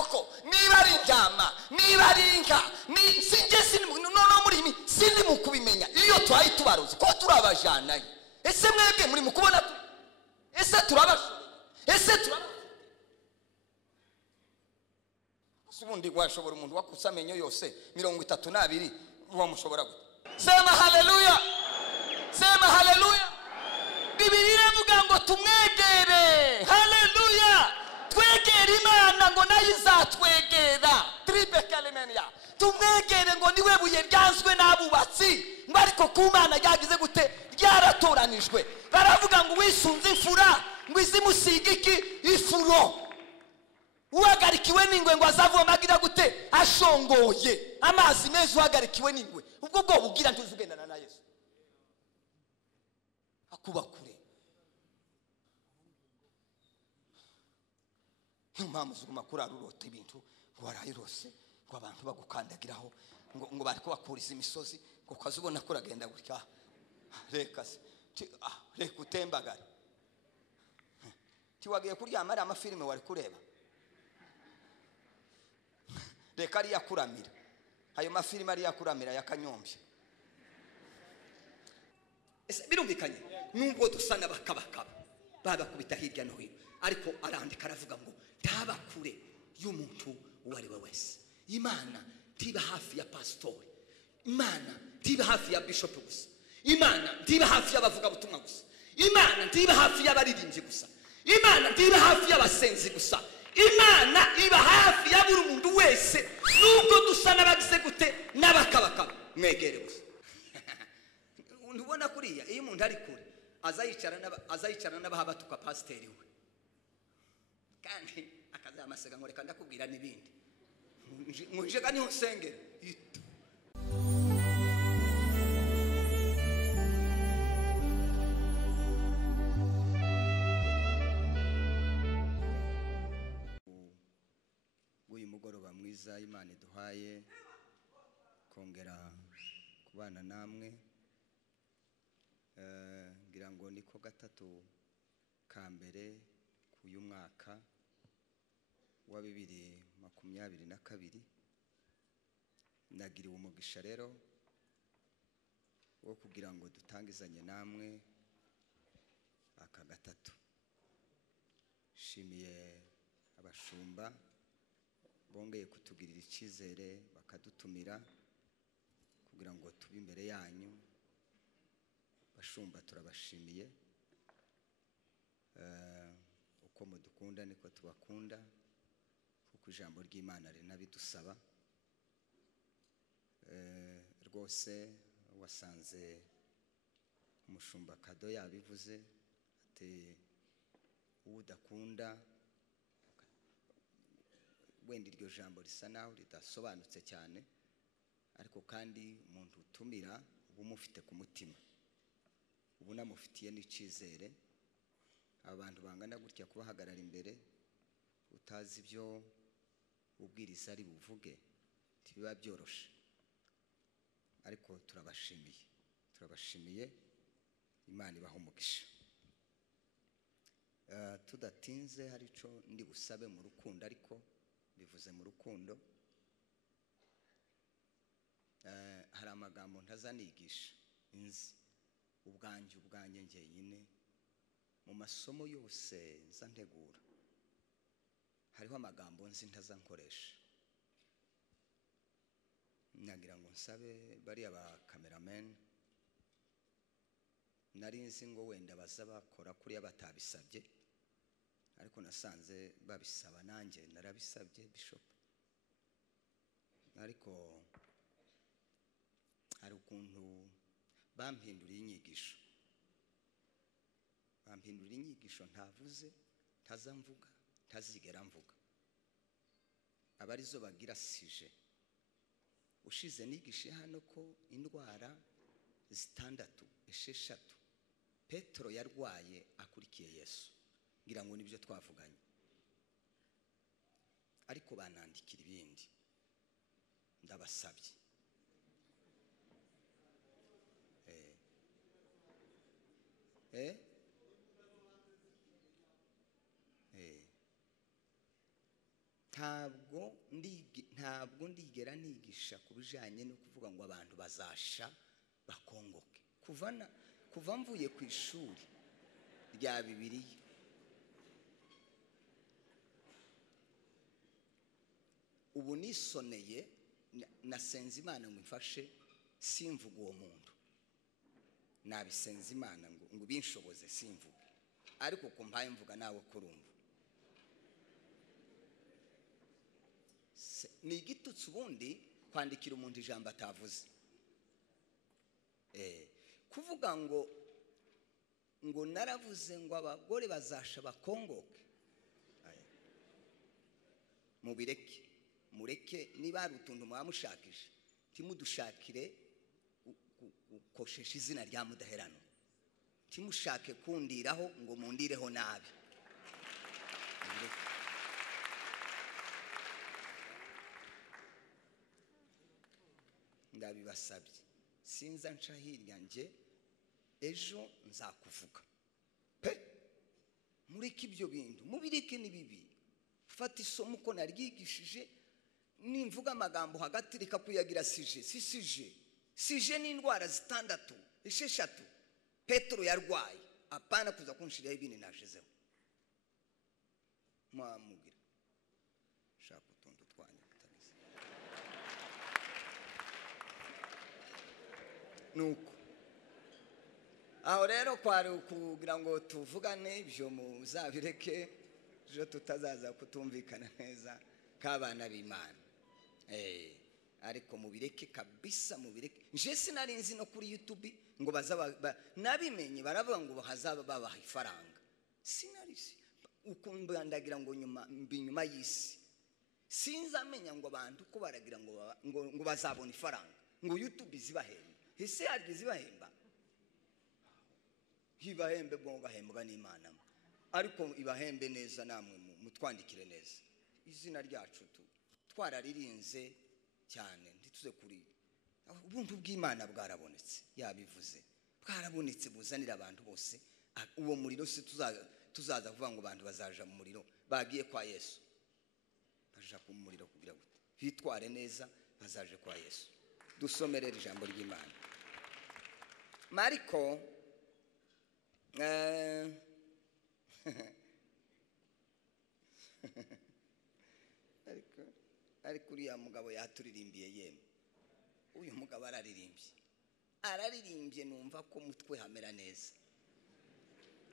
inkoko, niba ari intama, niba ari inka, sinjye no muri imi sindi mu kubimenya. Iyo twayi tubaruzi ko turabajanaye. Ese mwebwe muri mu kubona ese turabashoboye? Ese turabashoboye? Ubundi washobora umuntu wakusa amenyo yose 32 wamushobora gute? Sema haleluya, sema haleluya. Bibiliya ivuga ngo tumwegere. Haleluya, twegere Imana ngo nayo izatwegera. Triple kalemenia, tumwegere ngo niwe buye ryanzwe n'abubatsi, ngo ariko ku Mana yagize gute? Ryaratoranijwe. Baravuga ngo wisunze imfura ngo izimusiga iki? Ifuro. Uwagarikiwe n'ingwe ngo azavoma agira gute? Ashongoye. Amazi meza uwagarikiwe n'ingwe, ubwo bwo bugira ntuzugendana na Yesu akuba kure. Impamvu ziguma kurarurota ibintu ngo warayirose ngo abantu bagukandagiraho ngo bari kubakuriza imisozi ngo kazubona kuragenda gutya. Reka se reka utembagara. Tiwagiye kuryama ari amafilime wari kureba. Reka ari yakuramira. Ayo mafilime ari yakuramira yakanyombye. Ese birumvikanye nubwo dusana bakabakaba babakubita hirya no hino, ariko arandika aravuga ngo ndabakure y'umuntu uwari we wese. Imana tiba hafi ya pastori, Imana tiba hafi ya bishop gusa, Imana tiba hafi y'abavuga butumwa gusa, Imana tiba hafi y'abaririmbyi gusa, Imana tiba hafi y'abasenzi gusa. Imana iba hafi ya buri muntu wese, nubwo dusana bagize gute n'abakabakaba. Mwegere gusa. Ndubona kuriya iyo umuntu ari kure azayicara n'abahabatuka pasiteri we, kandi akazamasega ngo reka ndakubwira n'ibindi nje niho nsengera. Uyu mugoroba mwiza Imana iduhaye kongera kubana namwe, ngira ngo niko gatatu ka mbere k'uyu mwaka wa 2022. Nagiriwe umugisha rero wo kugira ngo dutangizanye namwe aka gatatu. Shimiye abashumba bongeye kutugirira icyizere bakadutumira kugira ngo tube imbere yanyu. Bashumba turabashimiye, uko mudukunda niko tubakunda, kuko ijambo ry'Imana rinabidusaba. Rwose wasanze umushumba Kado yabivuze ati udakunda, wenda iryo jambo risa naho ridasobanutse cyane, ariko kandi umuntu utumira ubu mufite ku mutima, ubu namufitiye n'icizere. Abantu bangana gutya kubahagarara imbere utazi ibyo ubwiriza ari buvuge tibiba byoroshe, ariko turabashimiye. Imana ibaha umugisha. Tudatinze hari ico ndi busabe mu rukundo, ariko bivuze mu rukundo. Hari amagambo ntazanigisha inzi ubwanje njyenyine mu masomo yose nza ntegura. Hariho amagambo nzi ntazankoresha. Nagira ngo nsabe bari aba cameraman, nari nzi ngo wenda baza bakora kuri abatabisabye, ariko nasanze babisaba, nanjye narabisabye bishop. Ariko hari ukuntu bampinduriye inyigisho ntavuze, ntazamvuga, ntazigera mvuga. Abarizo bagira sije. Ushize nigishe hano ko indwara 6 Petero yarwaye akurikiye Yesu. Ngira ngo nibyo twavuganye. Ariko banandikira ibindi. Ndabasabye. ntabwo ndigera nigisha kubijanye no kuvuga ngo abantu bazasha bakongoke kuva mvuye ku ishuri rya Bibiliya. Ubu nisoneye nasenze Imana ngo mfashe simvuga uwo muntu, nabisenze Imana ngo binshoboze simvuga, ariko kumpaye mvuga nawe kurumva. Ni igitutsi ubundi kwandikira umuntu ijambo atavuze, kuvuga ngo naravuze ngo abagore bazasha bakongoke. Mureke niba hari utuntu mwamushakisha timudushakire ukoshesha izina rya mudaherano, timushake kundiraho ngo mundireho nabi. Ndabibasabye sinza nca hirya nje ejo nzakuvuga pe. Mureke ibyo bintu mubireke, ni bibi. Fata isomo uko naryigishije, nimvuga amagambo hagati reka kuyagira sije n'indwara zitandatu esheshatu Petero yarwaye, apana kuza kunshiraho ibindi nashizeho. Mwamugira shaka utuntu twanya kutabizi nuko aho rero kwari kugira ngo tuvugane ibyo muzabireke ejo tutazaza kutumvikana neza k'abana b'Imana. Ariko mubireke kabisa, mubireke. Nje sinari nzi no kuri YouTube ngo nabimenye baravuga ngo hazaba babaha ifaranga, sinari ukumva ndagira ngo nyuma y'isi sinzamenya ngo abantu ko baragira ngo bazabona ifaranga, ngo YouTube zibahemba. Ese hari zibahemba? Hibahembe bwo bahembwa n'Imana, ariko ibahembe neza, namwe mutwandikire neza. Izina ryacu twararirinze cyane ntituze kuri ubuntu bw'Imana bwarabonetse, yabivuze bwarabonetse buzanira abantu bose uwo muriro. Se tuzaza kuvuga ngo abantu bazaja mu muriro, bagiye kwa Yesu baja ku muriro kugira gute? Bitware neza bazaje kwa Yesu. Dusomerere ijambo ry'Imana Mariko ariko uriya mugabo yaturirimbiye yemwe. Uyu mugabo araririmbye numva ko mutwe hamera neza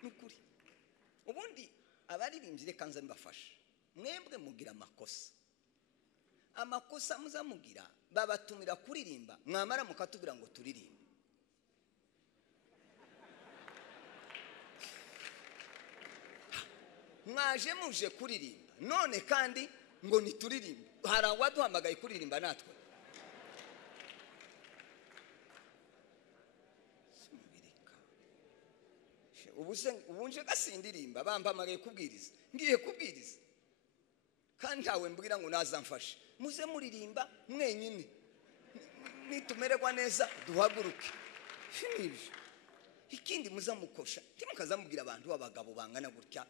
nukuri. Ubundi abaririmbye reka nze mbafasha, mwebwe mugira amakosa muzamugira, babatumira kuririmba, mwamara mukatubwira ngo turirimbe. Mwaje muje kuririmba none kandi ngo nituririmbe, hari awaduhamagaye kuririmba natwe. Ubunje gasindirimba bampamagaye kubwiriza, ngiye kubwiriza kandi ntawe mbwira ngo nazamfashe. Muze muririmba mwenyine, nitumererwa neza duhaguruke. Finibyo ikindi muzamukosha timukazamubwira abantu b'abagabo bangana gutya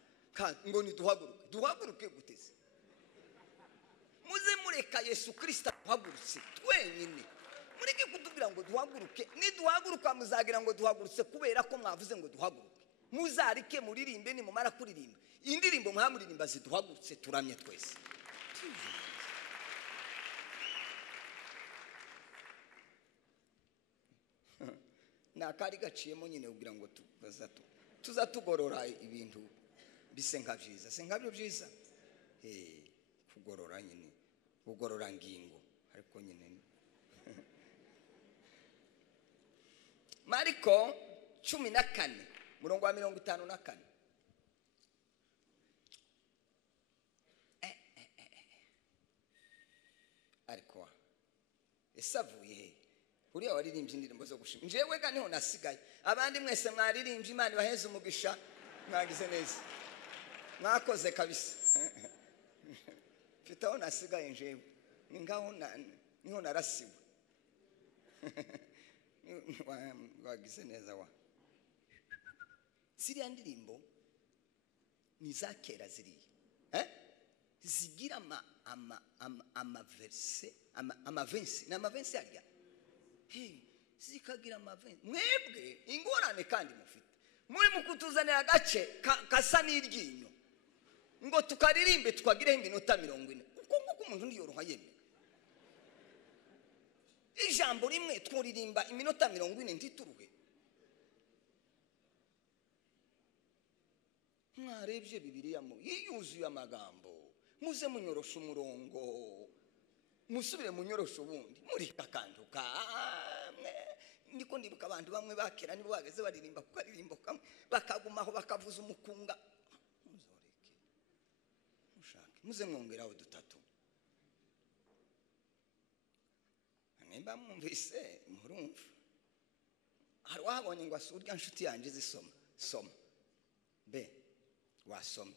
ngo duhaguruke guteze. Muze mureka Yesu Kristo duhagurutse twenyine, mureke kutubwira ngo duhaguruke. Niduhaguruka muzagira ngo duhagurutse kubera ko mwavuze ngo duhaguruke. Muzarike muririmbe, nimumara kuririmba indirimbo mwamuririmba ziduhagurutse turamye twese. Nakari gaciyemo nyine kugira ngo tuzatugorora ibintu bise nka byiza, se nkabyo byiza. Kugorora nyine, kugorora ngingo, ariko nyine Mariko 14:54. Ariko esavuye uriya waririmbye indirimbo zo gushima. Njewe ga niho nasigaye, abandi mwese mwaririmbye, Imana ibaheze umugisha, mwagize neza, mwakoze kabisa. Fitaho nasigaye njewe niho narasiwe. Wagize neza wa. Ziriya ndirimbo ni za kera ziriya, zigira amaverse amavensi n'amavensi arya zikagira amavensi mwebwe ingorane kandi mufite muri mukutuzanira agace kasa n'iryinyo ngo tukaririmbe tukagire iminota 40 kuko umuntu ndiyoroha yeme ijambo rimwe twuririmba iminota 40 ntituruhe mwarebye Bibiliya mu yiyuzuye amagambo muze munyorosha umurongo musubire munyorosha ubundi muri kakantu kamwe niko ndibuka abantu bamwe bakera nibo bageze baririmba kukaririmbo kamwe bakagumaho bakavuza umukunga muzoreke mushake muze mwongeraho dutatu nimba mwumvise murumva hari wabonye ngo asurya nshuti yanje zisoma soma be wasoma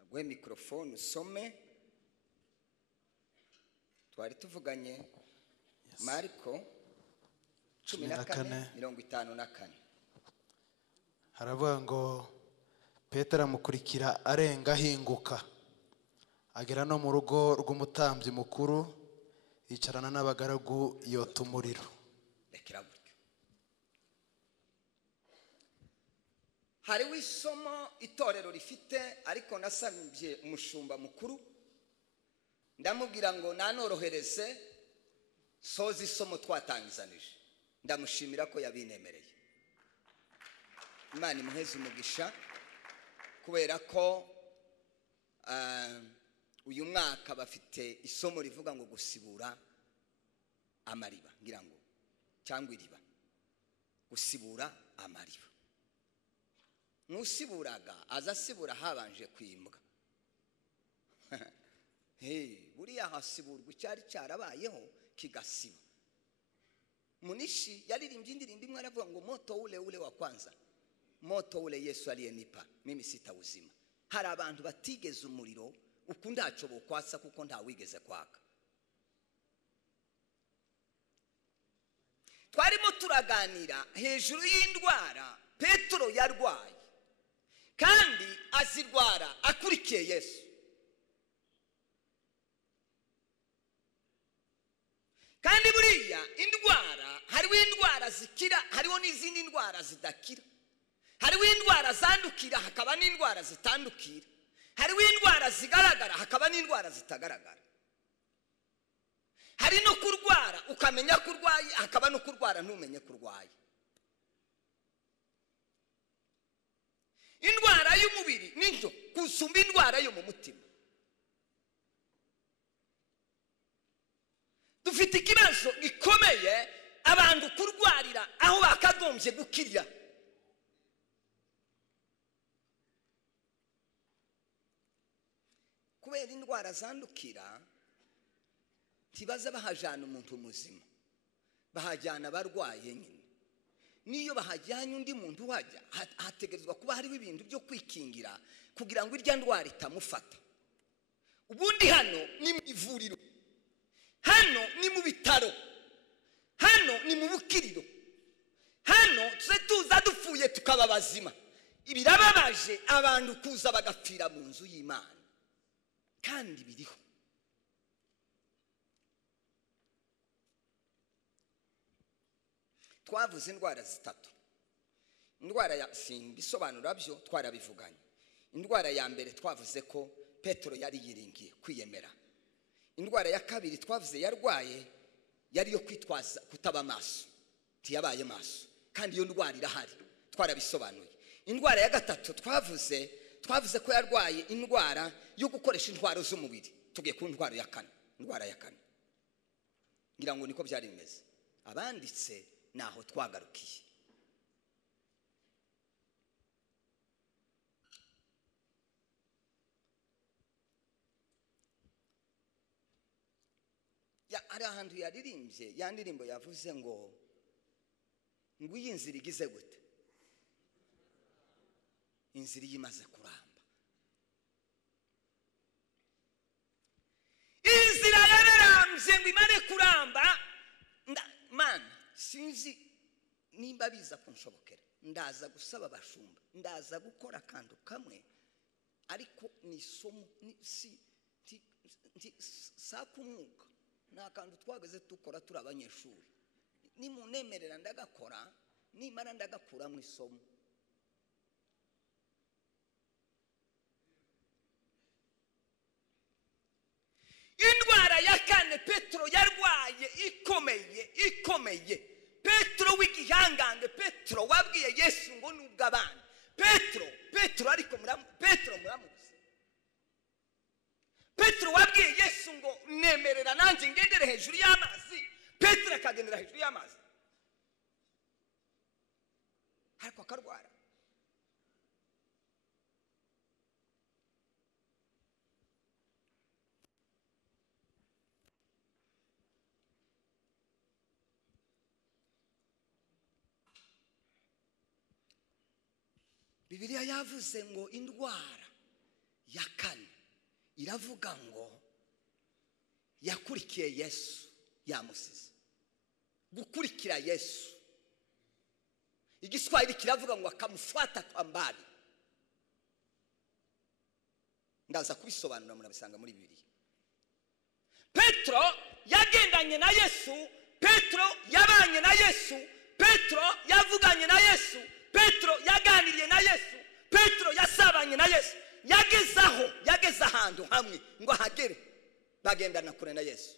agwe microphone usome twari tuvuganye Marko 14:54 haravuga ngo Petero amukurikira arenga ahinguka agera no mu rugo rw'umutambyi mukuru yicarana n'abagaragu yota umuriro. Rekera gutyo hari wisomo itorero rifite ariko nasabye umushumba mukuru ndamubwira ngo nanorohereze sozi isomo twatangizanije ndamushimira ko yabinemereye Imana imuheze umugisha kubera ko uyu mwaka bafite isomo rivuga ngo gusibura amariba ngira ngo cyangwa iriba gusibura amariba nusiburaga azasibura habanje kwimbwa buriya hasiburwa icyari cyarabayeho kigasiba Munishi yaririmbye indirimbo imwe aravuga ngo moto ule wa kwanza moto ule Yesu aliyenipa mimi sitawuzima hari abantu batigeze umuriro ukundacho bokwasa kuko nta wigeze kwaka twarimo turaganira hejuru y'indwara Petero yarwaye kandi azirwara akurikiye Yesu kandi buriya indwara hariho indwara zikira hariho n'izindi ndwara zidakira hariho indwara zandukira hakaba n'indwara zitandukira hariho indwara zigaragara hakaba n'indwara zitagaragara hari no kurwara ukamenya kurwaye hakaba no kurwara ntumenye kurwaye indwara y'umubiri ninto kusumba indwara yo mu mutima dufite ikibazo gikomeye abantu kurwarira aho bakagombye gukirira kubera indwara zandukira tibaza bahajana umuntu muzima bahajana barwaye nyine niyo bahajyanye undi muntu wajya hategerezwa kuba hariho ibintu byo kwikingira kugira ngo irya ndwara itamufata ubundi hano ni mu ivuriro hano ni mu bitaro hano ni mu bukiriro hano tuza dupfuye tukaba bazima ibirababaje abantu kuza bagapfira mu nzu y'Imana kandi biriho twavuze indwara zitatu indwara ya simbisobanura byo twarabivuganye indwara ya mbere twavuze ko Petero yari yiringiye kwiyemera indwara ya kabiri twavuze yarwaye yari yo kwitwaza kutaba maso tiyabaye maso kandi iyo ndwara irahari twarabisobanuye indwara ya gatatu twavuze ko yarwaye indwara yo gukoresha intwaro z'umubiri tugiye ku ndwara ya kane ngira ngo niko byari bimeze abanditse naho twagarukiye ari ahantu yaririmbye ya ndirimbo yavuze ngo iyi nzira igize gute inzira yimaze kuramba inzira yararambye ngo imare kuramba man sinzi nimba biza kunshobokera ndaza gusaba abashumba ndaza gukora akantu kamwe ariko ni isomo saka umwuka ni akantu twageze dukora turi abanyeshuri nimunemerera ndagakora nimara ndagakura mu isomo. Indwara ya kane Petero yarwaye ikomeye Petero w'igihangange Petero wabwiye Yesu ngo nubwo abana Petero ariko Petero muramuzi Petero wabwiye Yesu ngo nemerera nanjye ngendere hejuru y'amazi Petero akagendera hejuru y'amazi ariko akarwara. Bibiliya yavuze ngo indwara ya kane iravuga ngo yakurikiye Yesu yamusize. Gukurikira Yesu igiswahili kiravuga ngo akamufuata kwa mbali. Ndaza kubisobanura murabisanga muri Bibiliya. Petero yagendanye na Yesu, Petero yabanye na Yesu, Petero yavuganye na Yesu, Petero yaganiriye na Yesu, Petero yasabanye na Yesu, yageze ahantu hamwe ngo ahagere bagendana kure na Yesu.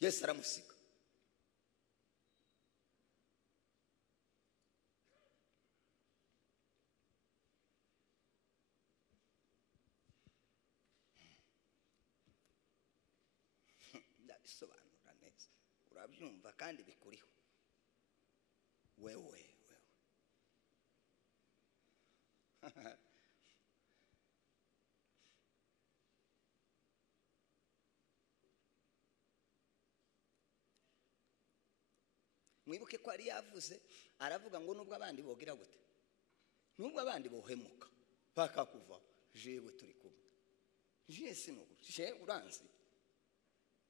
Yesu aramusiga. Ndabisobanura neza urabyumva kandi bikuriho wewe mwibuke ko ari yavuze aravuga ngo nubwo abandi bogira gute nubwo abandi bohemuka bakakuva jewe turi kumwe je sinuko je uranzi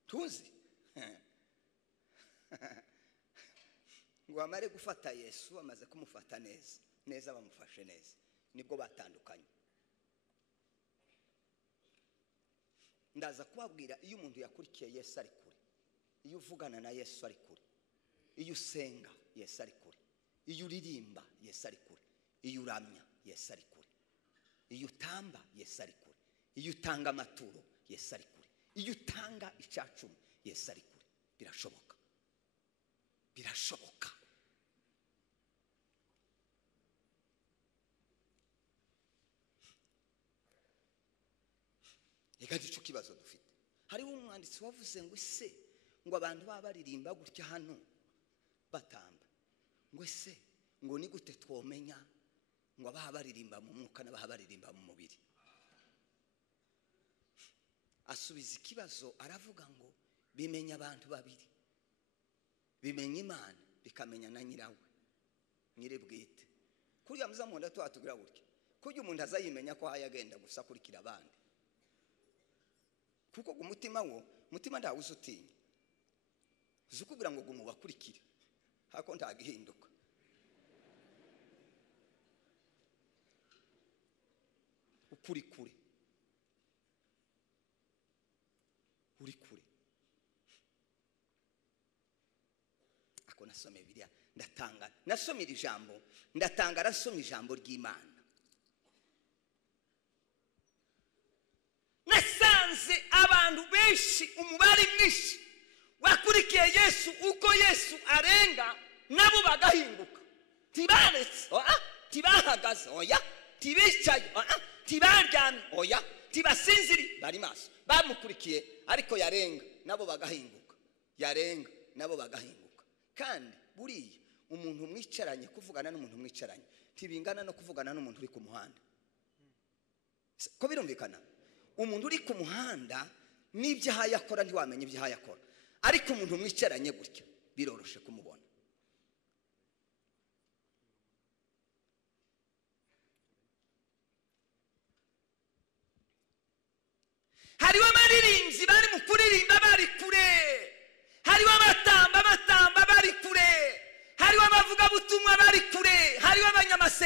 tuzi ngo amare gufata Yesu amaze kumufata neza bamufashe neza nibwo batandukanye. Ndaza kubabwira iyo umuntu yakurikiye Yesu ari kure, iyo uvugana na Yesu ari kure, iyo usenga Yesu ari kure, iyo uririmba Yesu ari kure, iyo uramya Yesu ari kure, iyo utamba Yesu ari kure, iyo utanga amaturo Yesu ari kure, iyo utanga icacumi Yesu ari kure. Birashoboka. Ega gicu kibazo dufite. Hari umwanditsi wavuze ngo ese ngo abantu baririmba gutya hano batamba ngo ese ngo ni gute twomenya ngo baririmba mu mwuka n'abaririmba mu mubiri. Asubiza ikibazo aravuga ngo bimenya abantu babiri, bimenya Imana bikamenya na nyirawe nyire bwite. Kuriya muzamunda twatubwira gutya kujya umuntu azayimenya ko hayagenda gusa kurikira abandi kuko umutima ndawuze utinya uzukubwira ngo gumubakurikire hako ntagihinduka. Ukuri kure uri kure. Ako nasome Bibiliya ndatanga nasomira ijambo ndatanga rasoma ijambo ry'Imana. Nasanze abantu benshi umubare mwinshi wakurikiye Yesu uko Yesu arenga nabo bagahinduka. Tibaretse tibahagaze tibicaye tibaryamye tibasinziri bari maso bamukurikiye ariko yarenga nabo bagahinduka, yarenga nabo bagahinduka. Kandi buriya umuntu mwicaranye kuvugana n'umuntu mwicaranye tibingana no kuvugana n'umuntu uri ku muhanda. Ko birumvikana umuntu uri ku muhanda n'ibyaha yakora ntiwamenye ibyaha yakora, ariko umuntu mwicaranye gutya biroroshe kumubona. Hariho amaririmbyi bari mu kuririmba bari kure, hariho abatamba bari kure, hariho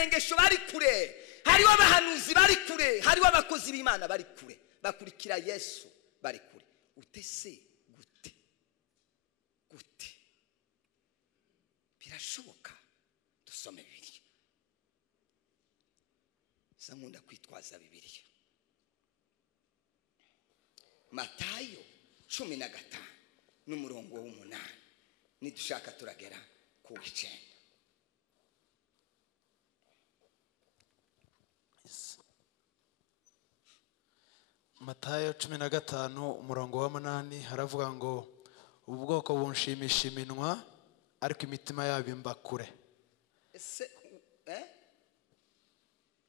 abanyamasengesho bari kure, hariho abahanuzi bari kure, hariho abakozi b'Imana bari kure bakurikira Yesu bari kure. Utese gute birashoboka? Dusome Bibiliya. Nkunda kwitwaza Bibiliya. Matayo 15 n'umurongo w'8 nidushaka turagera ku 9. Matayo 15 umurongo wa 8 haravuga ngo ubwoko bunshimisha iminwa ariko imitima yabo imba kure. Ese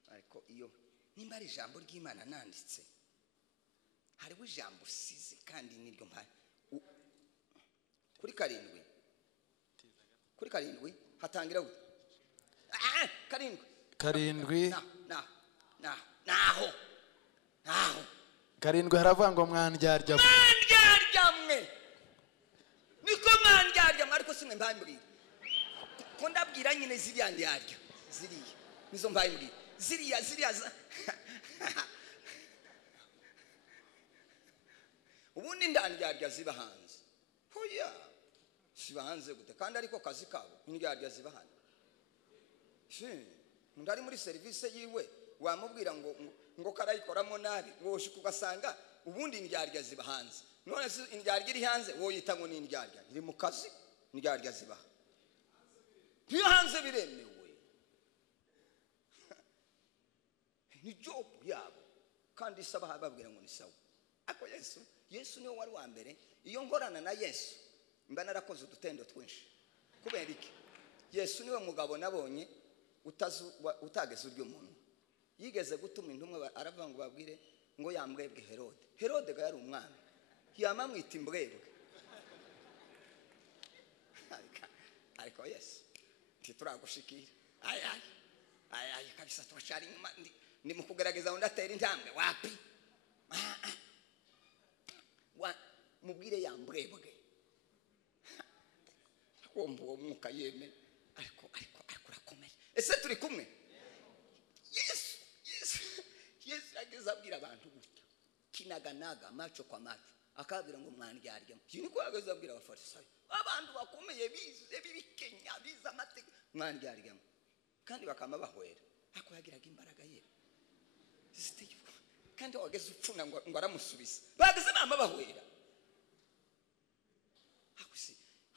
ariko iyo nimba ari ijambo ry'Imana nanditse, hariho ijambo size kandi niryo mpari kuri 7 hatangira gute? Karindwi naho 7 haravuga ngo mwandyarya mwe niko mwandyarya mwe, ariko simwe mbambwira ko ndabwira nyine ziriya ndyarya ziriya nizo mbambwira ziriya ubundi ndandyarya ziba hanze. Hoya ziba hanze gute kandi ariko kazi kabo indyarya ziba hanze. Ndari muri service yiwe wamubwira ngo karayikoramo nabi, woje kugasanga ubundi indyarya ziba hanze. None se indyarya iri hanze woyita ngo ni indyarya iri mu kazi? Indyarya ziba iyo hanze biremewe, ni job yabo kandi saba babwira ngo ni sawa. Ako Yesu niwe wari wa mbere. Iyo ngorana na Yesu mba narakoze udutendo twinshi. Kubera iki? Yesu niwe mugabo nabonye utageze uryo muntu. Yigeze gutuma intumwa aravuga ngo babwire ngo yambwebwe Herode ga yari umwana, yamamwita imbwebwe. Ariko Yesu tituragushikira ay kabisa twashari nyuma ndi mu kugerageza ngo ndatera intambwe wapi mubwire yambwebwe akombo umwuka yeme ariko urakomeye. Ese turi kumwe? Yesu yageze abwira abantu gutya kinaganaga macho kwa macho, akabwira ngo mwandyarya. Niko yageze abwira abafarisayo, abantu bakomeye bize bibikenya biza amateka, mwandyarya kandi bakama bahwera. Ako yagiraga imbaraga ye ziteyuko kandi wageze upfuna ngo aramusubiza, bageze mama bahwera.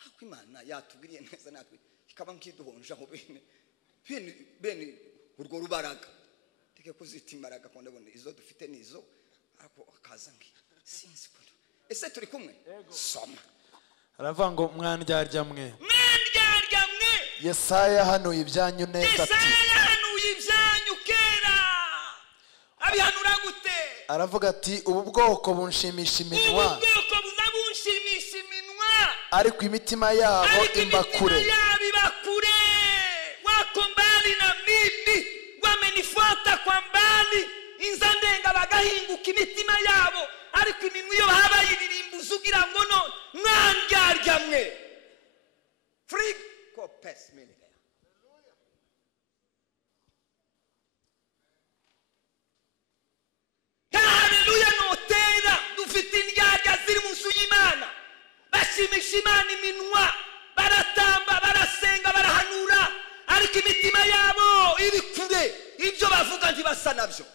Ako Imana yatubwiriye neza natwe ikaba nkiduhonja ho bene urwo rubaraga teke kuzita imbaraga ko ndabona izo dufite nizo ariko akaza ngi sinzi ko. Ese turi kumwe? Soma. Aravuga ngo mwandyarya mwe Yesaya hanuye ibyanyu neza ati. Yesaya hanuye ibyanyu kera. Abihanura gute? Aravuga ati ubu bwoko bunshimisha iminwa ariko imitima yabo imba kure. Wako mbali na mimi, wamenifuata kwa mbali, inzandenga bagahinguka imitima yabo, ariko iminwa yo habaye ibirimbuzo ugira ngo no mwandyarya mwe. Free copes militaire. Haleluya notera dufite indyarya ziri mu nzu y'Imana. Bashimisha Imana iminwa, baratamba barasenga barahanura, ariko imitima yabo iri kure, ibyo bavuga ntibasa nabyo.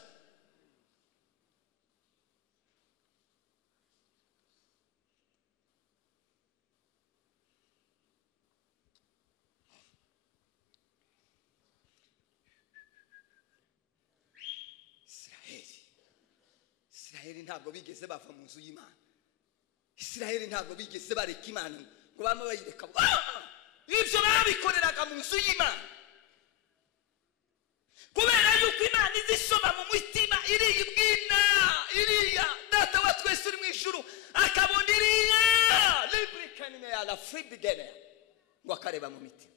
Israeli ntabwo bigeze bava mu nzu y'Imana. Israeli ntabwo bigeze bareka Imana ngo bama bayireka. Ibyo babikoreraga mu nzu y'Imana kubera yuko Imana izisoma mu mutima iriyibwina iriya data wa twese uri mu ijuru akabona iriya librikanime ya la free beginner ngo akareba mu mitima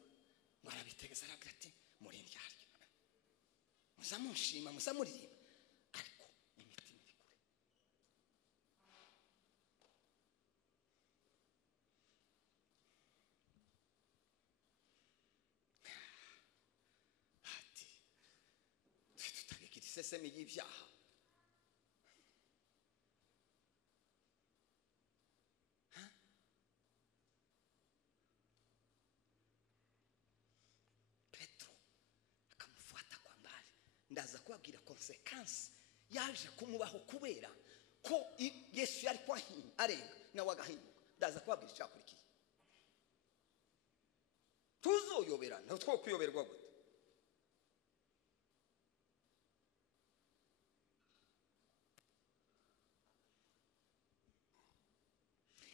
ngo arabitegeza aravuga ati muri ndyarya muzamunshima muzamuririmba ariko imitima iri kure. isesemi y'ibyaha. Petro akamufuata kwa mbali. Ndaza kubabwira konsekansi yaje kumubaho kubera ko Yesu yari kwahinga arenga nawe agahinduka. Ndaza kubabwira icyakurikiye. Tuzoyoberana two kuyoberwa gute?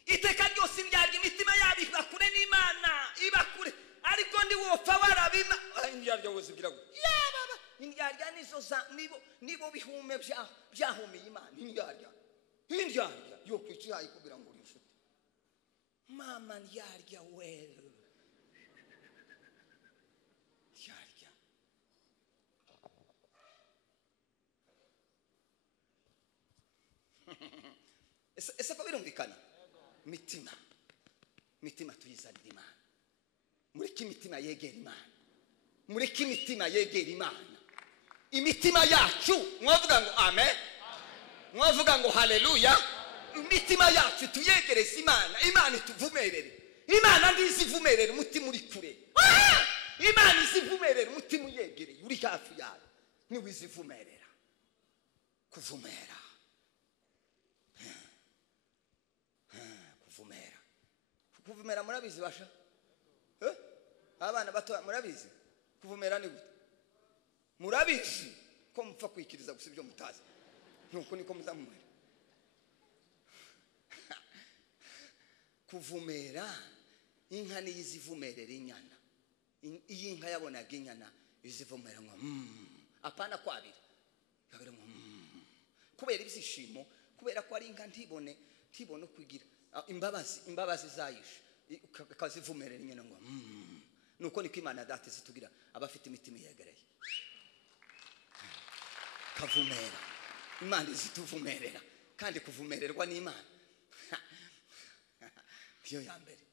Iteka ryose ibyarya imitima yabo ibakure n'Imana ibakure, ariko ndi wopfa warabima indyarya wose ugira ngo yababa indyarya nizo za nibo bihume byahumiye Imana. Indyarya yo kwicaye kugira ngo urishuti mama ndyarya well ndyarya ese ko birumvikana. Mitima tuyizanira Imana. Mureke imitima yegera Imana. Mureke imitima yegera Imana. Imitima yacu mwavuga ngo amen. Mwavuga ngo haleluya. Imitima yacu tuyegereze Imana. Imana ituvumerere. Imana ndizivumerere umutima uri kure. Imana izivumerere umutima uyegereye uri hafi yawe. Ni wizivumerera. Kuvumera. Kuvumera murabizi basha? Abana bato murabizi? Kuvumera ni gute? Murabizi ko mupfa kwikiriza gusa ibyo mutazi. Nuko niko muzamumera. Kuvumera inka ni izivumerera inyana. Iyi inka yabonaga inyana izivumera ngo apana kwabira. Kabira ngo kubera ibyishimo, kubera ko ari inka ntibone kwigira imbabazi zayisha kazivumerera nyine ngo nuko niko Imana data zitugira abafite imitima yegereye. Kavumera Imana izituvumerera kandi kuvumererwa n'Imana iyo ya mbere.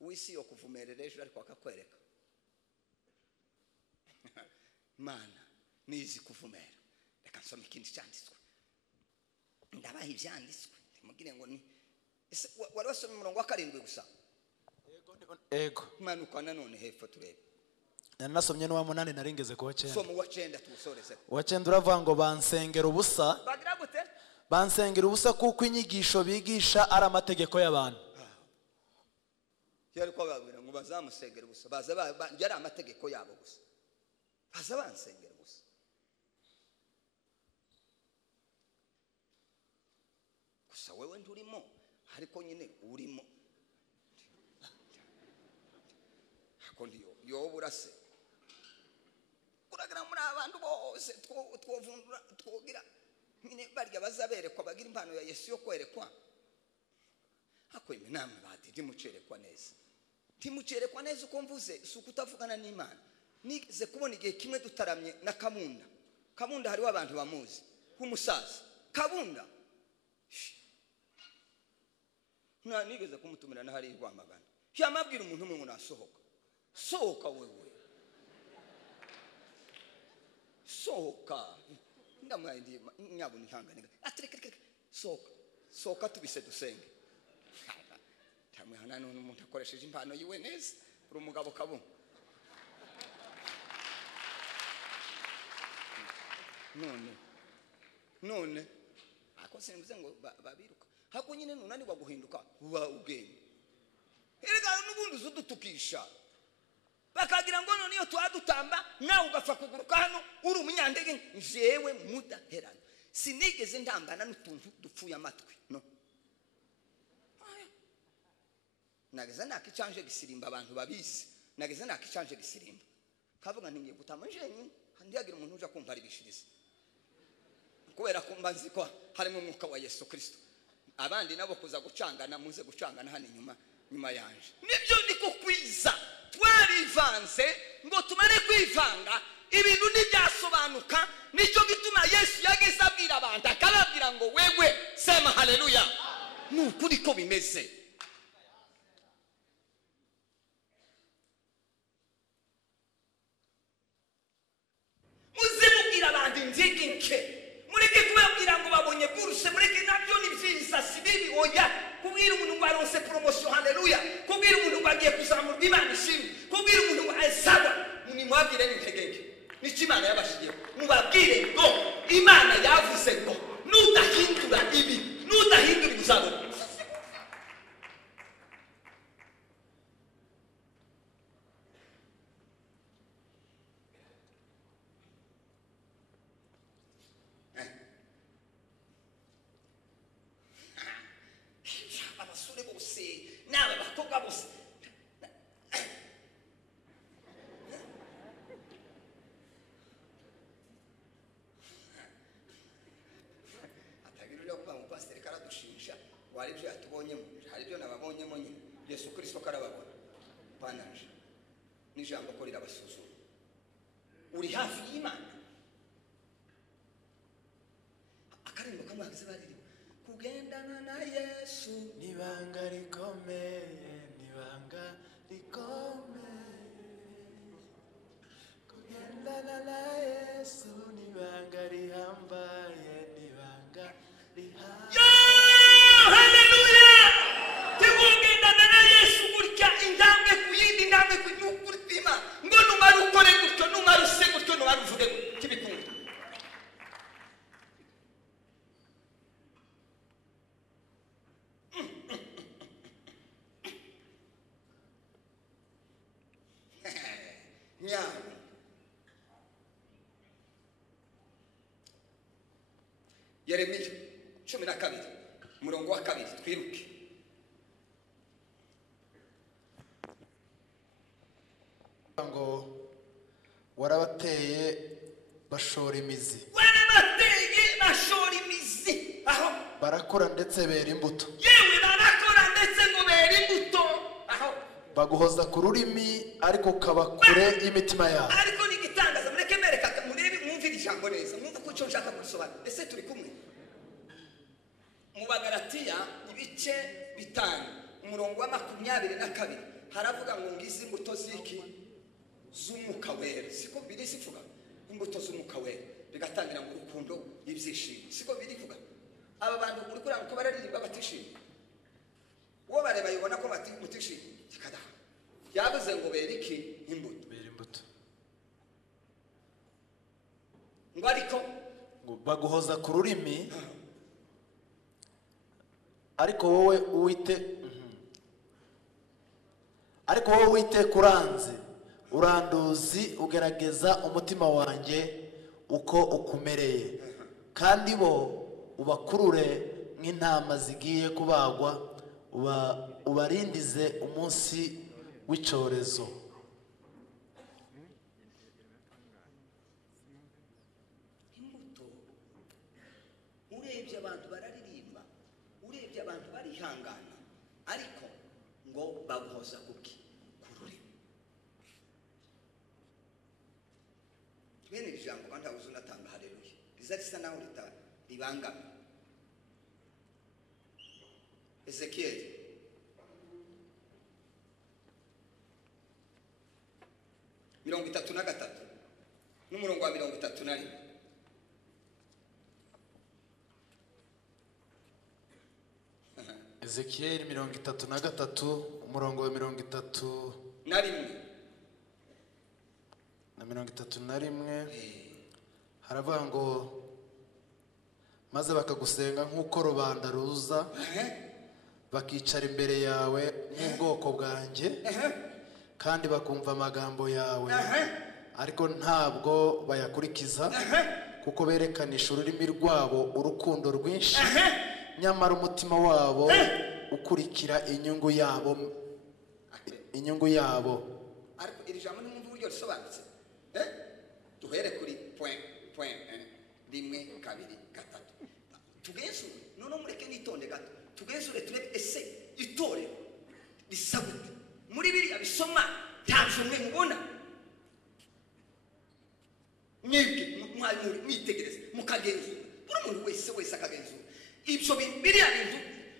Wisi yo kuvumerera ejo ariko akakwereka Imana nizi kuvumera. Reka nsome ikindi cyanditswe. Ndabaha ibyanditswe mugire ngo ni wari wasomye umurongo wa 7 gusa. Ego manuka nanone hepfo turebe. Nasomye no wa 8 naringeze ku wa 9. Soma wa 9 tusoreze. Wa 9 uravuga ngo bansengera ubusa. Bagira gute? Bansengera ubusa kuko inyigisho bigisha ari amategeko y'abantu. Yari ko babwira ngo bazamusengera ubusa. Baza yari amategeko yabo gusa. Baza bansengera ubusa. Gusa wewe ndurimo ariko nyine urimo. Ako ndiyo yobura se. Kuragira muri abantu bose twovundura twogira nyine barya bazaberekwa bagira impano ya Yesu yo kwerekwa. Ako ime namwe bati ndimucerekwa neza. Ndimucerekwa neza uko mvuze suko utavugana n'Imana. Nize kubona igihe kimwe dutaramye na Kamunda. Kamunda hari abantu bamuzi. Nk'umusaza. Kabunda. Nigeze kumutumira na hari Rwamagana. Yamabwira umuntu umwe ngo nasohoka. Sohoka wewe. Sohoka. Ndamwandi nyabuni hangane. Atreke. Sohoka tubise dusenge. Tamwe hana n'umuntu akoresheje impano yiwe neza. Uri umugabo Kabunda. None ako sinumze ngo babiruka. Hako nyine nunanirwa guhinduka uba ugenge. Erega n'ubundi uzudutukisha. Bakagira ngo none iyo twadutamba nawe ugafa kuguruka hano uri umunyandege jewe mudaherana. Sinigeze ndambana n'utuntu dupfuye amatwi no. Nageze nakicanje gisirimba abantu babizi. Nageze nakicanje gisirimba. Kavuga ntingiye gutama njenye handiyagira umuntu uja kumva ribishiriza. Kubera ko mbanzi ko harimo umwuka wa Yesu Kristo. Abandi nabo kuza gucangana muze gucangana hano nyuma yanje. Nibyo niko kwiza. Twarivanze ngo tumare kwivanga ibintu nibyasobanuka. Nicyo gituma Yesu yageze abwira abantu akababwira ngo wewe sema haleluya. Nukuri ko bimeze. intege nke mureke kubabwira ngo babonye buruse mureke nabyo ni byiza si bibi oya kubwira umuntu ngo aronse promotion haleluya kubwira umuntu ngo agiye kuzamurwa Imana ishimwe kubwira umuntu ngo asaba ni mwabwire n'intege nke n'iki Imana yabashiye mubabwire ngo Imana yavuze ngo nudahindura ibi nudahindura ibuzabona wari byo yatubonyemo hari byo nababonyemo nyine Yesu Kristo karababona bananje n'ijambo ko rirabasuzuma uri hafi y'Imana akarimbo kamwagize bariri kugendana na Yesu nibanga rikomeye kugendana na Yesu nibanga rihambaye nibanga rihambaye Yeremiya 12 murongo wa 2 twiruke ngo warabateye bashora imizi aho barakora ndetse bera imbuto yewe barakora ndetse ngo bera imbuto aho baguhoza ku rurimi ariko kaba kure y'imitima yabo ariko ni gitangaza mureke mereka murebe mwumvira ijambo neza mwumva ko cyo nshaka gusobanura ese turi kumwe mu Bagalatiya ibice 5 umurongo wa 22 haravuga ngo ngizi imbuto ziki z'umwuka wera siko biri sivuga imbuto z'umwuka wera bigatangira mu rukundo ibyishimo siko biri vuga aba bantu muri kuranga ko bararirimba batishimye uwo bareba yibona ko batishimye kikada yabuze ngo beriki imbuto ngo ariko baguhoza ku rurimi ariko wowe wite kuranze uranduzi ugerageza umutima wanjye uko ukumereye kandi bo ubakurure nk'intama zigiye kubagwa ubarindize umunsi w'icyorezo imbuto urebye abantu bararirimba urebye abantu barihangana ariko ngo baguhoza kuki kururimi bene ijambo kandi uzunatanga haleluya rizarisa naho ribangama Ezekiel mirongo 33 n'umurongo wa 31 Ezekiel 33 umurongo wa 31 na 31 haravuga ngo maze bakagusenga nk'uko rubanda ruza bakicara imbere yawe nk'ubwoko bwanjye kandi bakumva amagambo yawe ariko ntabwo bayakurikiza kuko berekanisha ururimi rwabo urukundo rwinshi nyamara umutima wabo ukurikira inyungu yabo ariko iri jambo ni mu buryo risobanutse duhere kuri point 1 2 3 tugenzure none mureke nitonde gato tugenzure turebe ese itore risabute muri biriya bisoma ntabwo mwe mubona mwebwe mwitegereza mukagenzura buri muntu wese akagenzura ibyo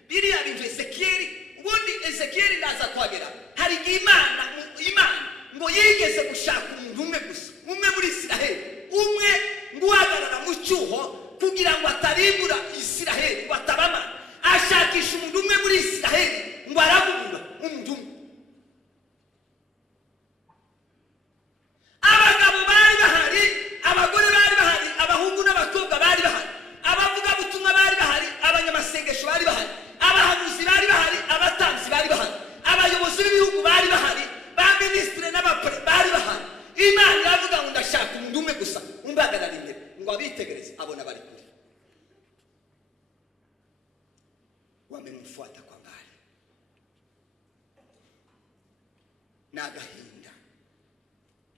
biriya bintu Ezekiel ubundi Ezekiel ndaza kwagera hari Imana ngo yigeze gushaka umuntu umwe gusa umwe muri Israel umwe ngo uhagarara mu cyuho kugira ngo atarimbura Isiraheli ngo atabama ashakisha umuntu umwe muri Isiraheli ngo arabura umuntu umwe. Abagabo bari bahari, abagore bari bahari, abahungu n'abakobwa bari bahari, abavuga butumwa bari bahari, abanyamasengesho bari bahari, abahanuzi bari bahari, abatanzi bari bahari, abayobozi b'ibihugu bari bahari, ba ministre n'abapre bari bahari. Imana iravuga ngo ndashaka umuntu umwe gusa umbagarara imbere ngo abitegereze abona bari kure. Wamemfuata kwa mbali. N'agahinda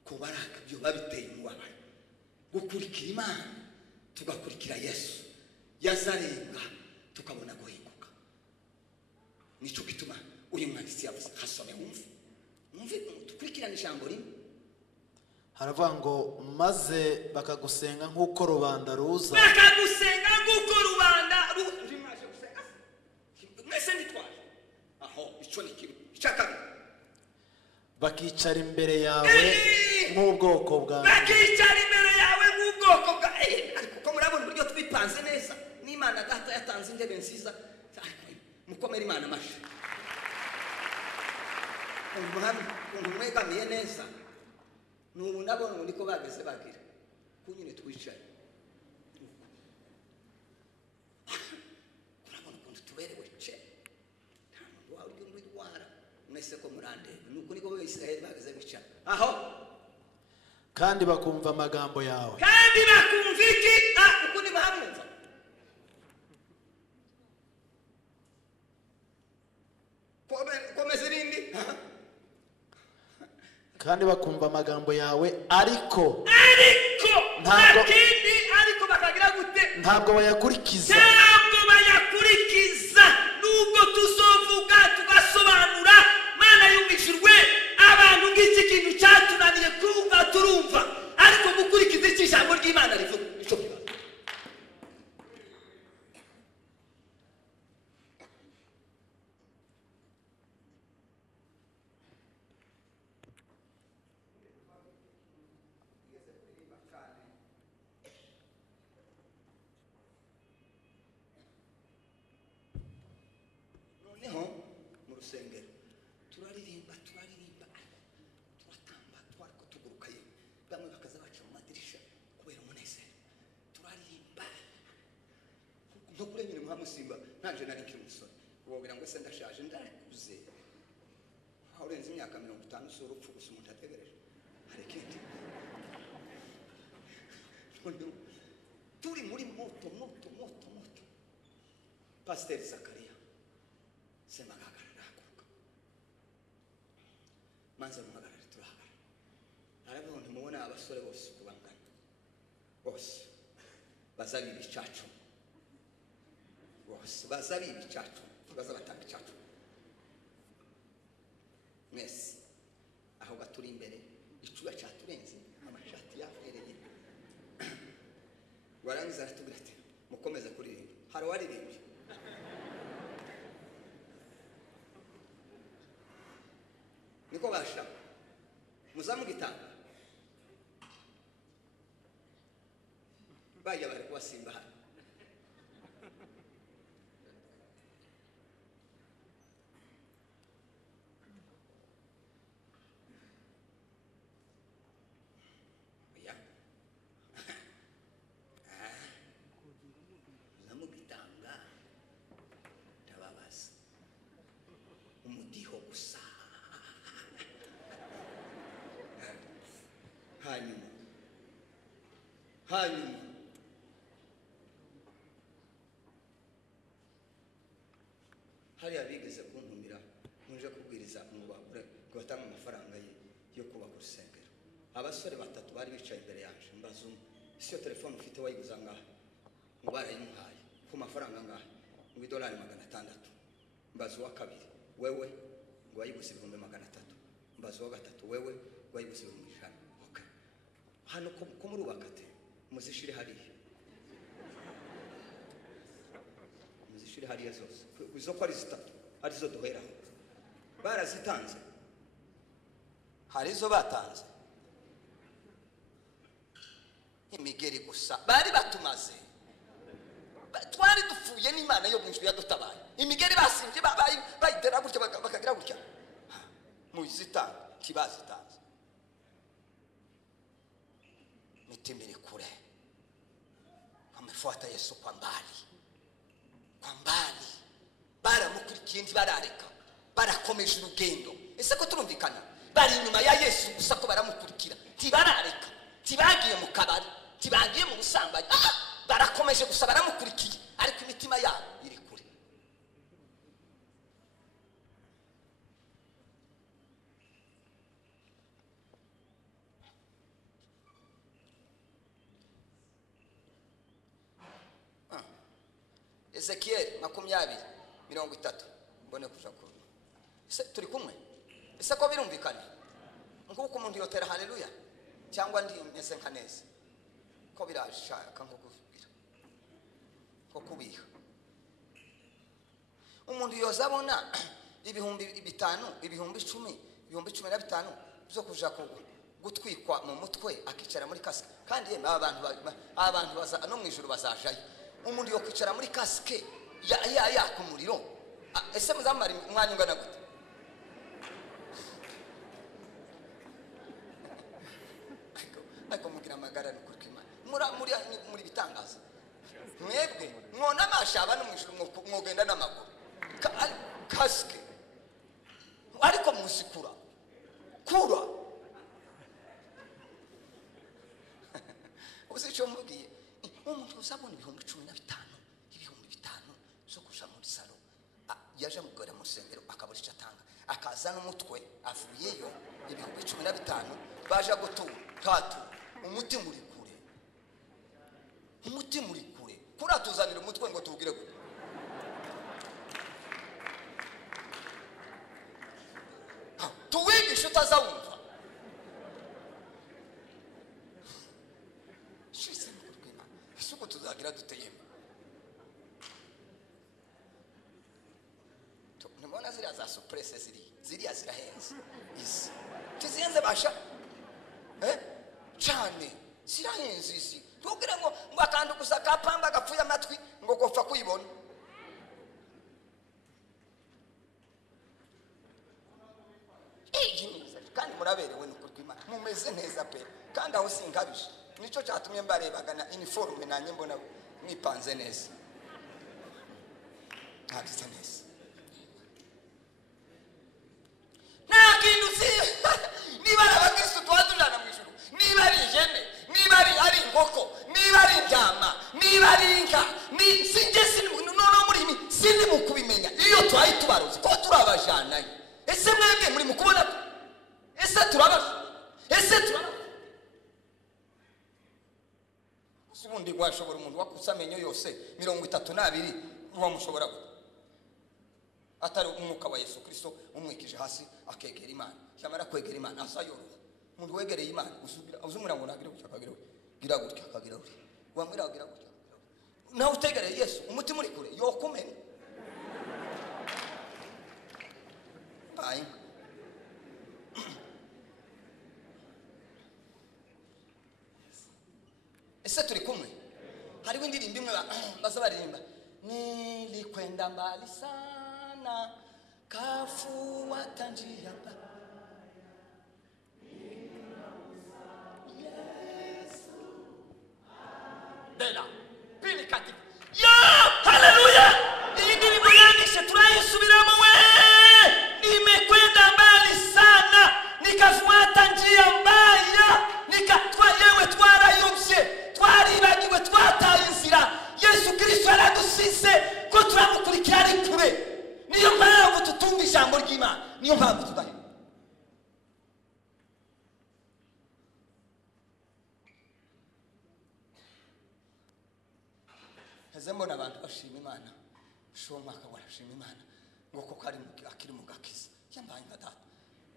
kubaraka byo babiteye umubabaro gukurikira Imana tugakurikira Yesu yazarenga tukabona guhinguka. Nico gituma uyu mwanditsi yavuze hasome umve tukurikirana ijambo rimwe. haravuga ngo maze bakagusenga nk'uko rubanda ruza, bakagusenga nk'uko rubanda rimaje gusenga mwese nitwaje aho ico ni kimwe cyakabiri. bakicara imbere yawe nk'ubwoko bwawe, bakicara imbere yawe nk'ubwoko bwa ariko ko murabona uburyo twipanze neza n'Imana data yatanze intebe nziza mukomere Imana amashi mwegamiye neza. N'ubu ndabona ngo niko bageze bagira kunyine twicaye urabona ukuntu tuberewe ce nta muntu wawe uri muri dwara mwese ko murandeba nuko niko Isiraheli bageze bicara aho kandi bakumva amagambo yawe, kandi bakumva iki uko ni bahamwumva komeza irindi kandi bakumva amagambo yawe ariko bakagira gute? ntabwo bayakurikiza. Nubwo tuzovuga tugasobanura Mana yumishurwe abantu ngiki kintu cyatunaniye kumva turumva ariko gukurikiza iki ijambo ry'Imana rivuga ico mu rusengero turaririmba turatamba twariko tugurukaye bamwe bakaza baca mu madirisha kubera umunezero turaririmba no kure nyine muhamusimba nanje nari nkiri umusore wobira ngo se ndashaje ndakuze aho urenze imyaka 50 urupfu gusa umuntu ategereje hari kindi turi muri moto Pastor Zakaria sema gahagarara haguruka manza muhagarare turahagarara aravuga ngo mubona abasore bose kubangana bose bazabiba icacu bose bazabiba icacu bazabatanga icacu mwese aho gaturi imbere icuba cyaturenze amashati yafereye warangiza aratubwira ati mukomeze kuririmba hari waririmbye niko basha muzamugitanga bajya bari kubasimba hano oya muzamugitanga ndababaza umudiho gusa hanyuma hari abigeze kuntumira muje kubwiriza umubagure kubatanga amafaranga yo kubaka urusengero. Abasore batatu bari bicaye imbere yaje mbaza umwe isi yo telefone ufite wayiguza ngaha ngo barayimuhaye ku mafaranga ngaha ngo $600 mbaza uwa kabiri wewe ngo wayiguze $300 mbaza uwa gatatu wewe wayiguze $100. Okay hano ko murubakate muzishire hariya muzishire hariya zose izo ko ari zitatu arizo duheraho barazitanze hari izo batanze imigeri gusa bari batumaze twari dupfuye n'Imana yo mwinshi yadutabaye imigeri basinje bayitera gutya bakagira gutya muzita kibazitanze mitimiri kure amefuata Yesu kwa mbali baramukurikiye ntibarareka barakomeje urugendo ese ko turumvikana bari inyuma ya Yesu gusa ko baramukurikira ntibarareka ntibagiye mu kabari ntibagiye mu busambanyi barakomeje gusa baramukurikiye ariko imitima yabo iri kure Ezekiel 20:30 mbone kuja ko ese turi kumwe ese ko birumvikana nguko umuntu yotera haleluya cyangwa ndi meze nkaneza ko birashaka nko kuvira ko kubiha umuntu yozabona ibihumbi 5 ibihumbi 10 ibihumbi 15 byo kuja gutwikwa mu mutwe akicara muri kasike kandi yema abantu baza no mwijuru bazajayo umuntu yo kwicara muri kasike ya kumuriro ese muzamara umwanya ungana gute ako mugira amagara n'ukuri Imana muri bitangaza mwebwe mwona amashaba no mwijuru mwogenda n'amaguru kasike ariko musikura kura uzico mugiye umuntu usabona ibihumbi 15 ibihumbi 5 zo kuja muri salo yaje mugora mu sengero akabura icatanga akaza n'umutwe avuyeyo ibihumbi 15 baje gutura tatu umutima uri kure kuratuzanira umutwe ngo tugire gute tuwigisha utazawumva shise n'urwina isuko tuzagira duteyemba nimona ziriya za surprise ziriya zirahenze isi tizihenze basha cyane zirahenze isi tugira ngo akantu gusa kapamba gapfuye amatwi ngo gopfa kuyibona kandi muraberewe n'ukuri kw'Imana mumeze neza pe kandi aho sinkabije nico cyatumye mbarebagana uniforme nanye mbona mwipanze neza ntagize neza nakinduzi niba abakristo twadujana mu ijuru niba ari ihene niba ari inkoko niba ari intama niba ari inka ni singesi no muri mi sindi mu kubimenya iyo twayi tubaruzi ko turabajanaye ese mwebwe muri mu kubona ese turabaza ubundi gwashobora umuntu wakusamenyo yose 32 wamushobora atari umwuka wa Yesu Kristo umwikije hasi akegera Imana cyamara kwegera Imana asayoro umuntu wegereye Imana uzumura ngo nagire gucyakagira gira gutya akagira uri wamwira gira gutya nawe utegereye Yesu umutima uri kure yokumene bye ese turi kumwe hariho indirimbo imwe baza baririmba nilikwenda mbali sana kafuata njia Yesu dela pili kati ya haleluya iyi ndirimbo yandishe turayisubiramo we nimekwenda mbali sana nikafuata njia mbaya yewe twarayobye twaribagiwe twataye inzira Yesu Kristo aradusize ko turamukurikira ari kure niyo mpamvu tutumva ijambo ry'Imana niyo mpamvu tudahe mbona abantu bashima Imana shoma akabona shima Imana ngo koko akiri mu gakiza yambaye nka data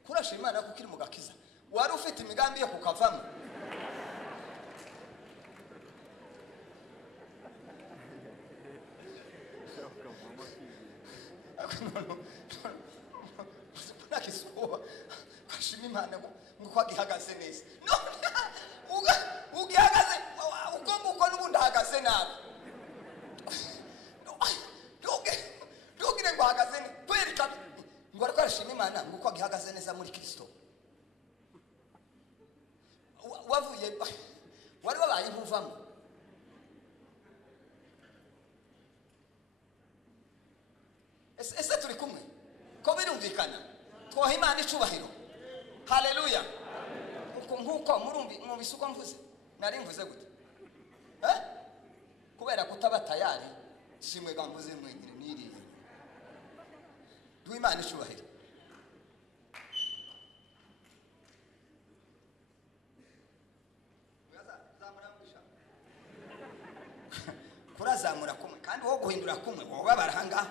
kurashima Imana ko kiri mu gakiza wari ufite imigambi yo kukavamo nakisuba kashima Imana ngo kwagihagaze neza no ugihagaze uhagaze nabi ntugire ngo uhagaze kwereka ngo ariko arashima Imana nguko agihagaze neza muri Kristo. Wavuye wari wabaye nkuvamo. Ese turi kumwe ko birumvikana twoha Imana icubahiro. Haleluya. Nkuko murumbi mu bisuko mvuze nari mvuze gute kubera kutaba tayari simwe gambuze mwengire niriye duha Imana icubahiro. Kurazamura kumwe kandi wo guhindura kumwe wowe barahanga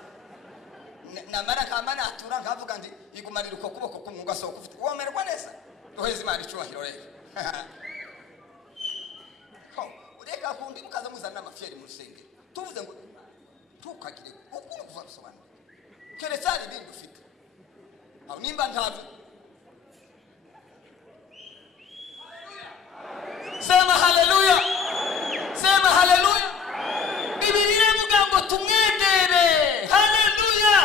namara kama natura nkavuga ndi igumanira uko kuboko kumwe ugasohoka ufite womerwa neza. Duheze Imana icubahiro rero. Ureka kundi mukaza muzana amafyeri mu rusengero tuvuze ngo tukagire ukuntu kuva bisobanura keretse ari ibintu ufite aho nimba ntabyo. Sema haleluya, sema haleluya. Bibiliya ivuga ngo tumwegere. Haleluya,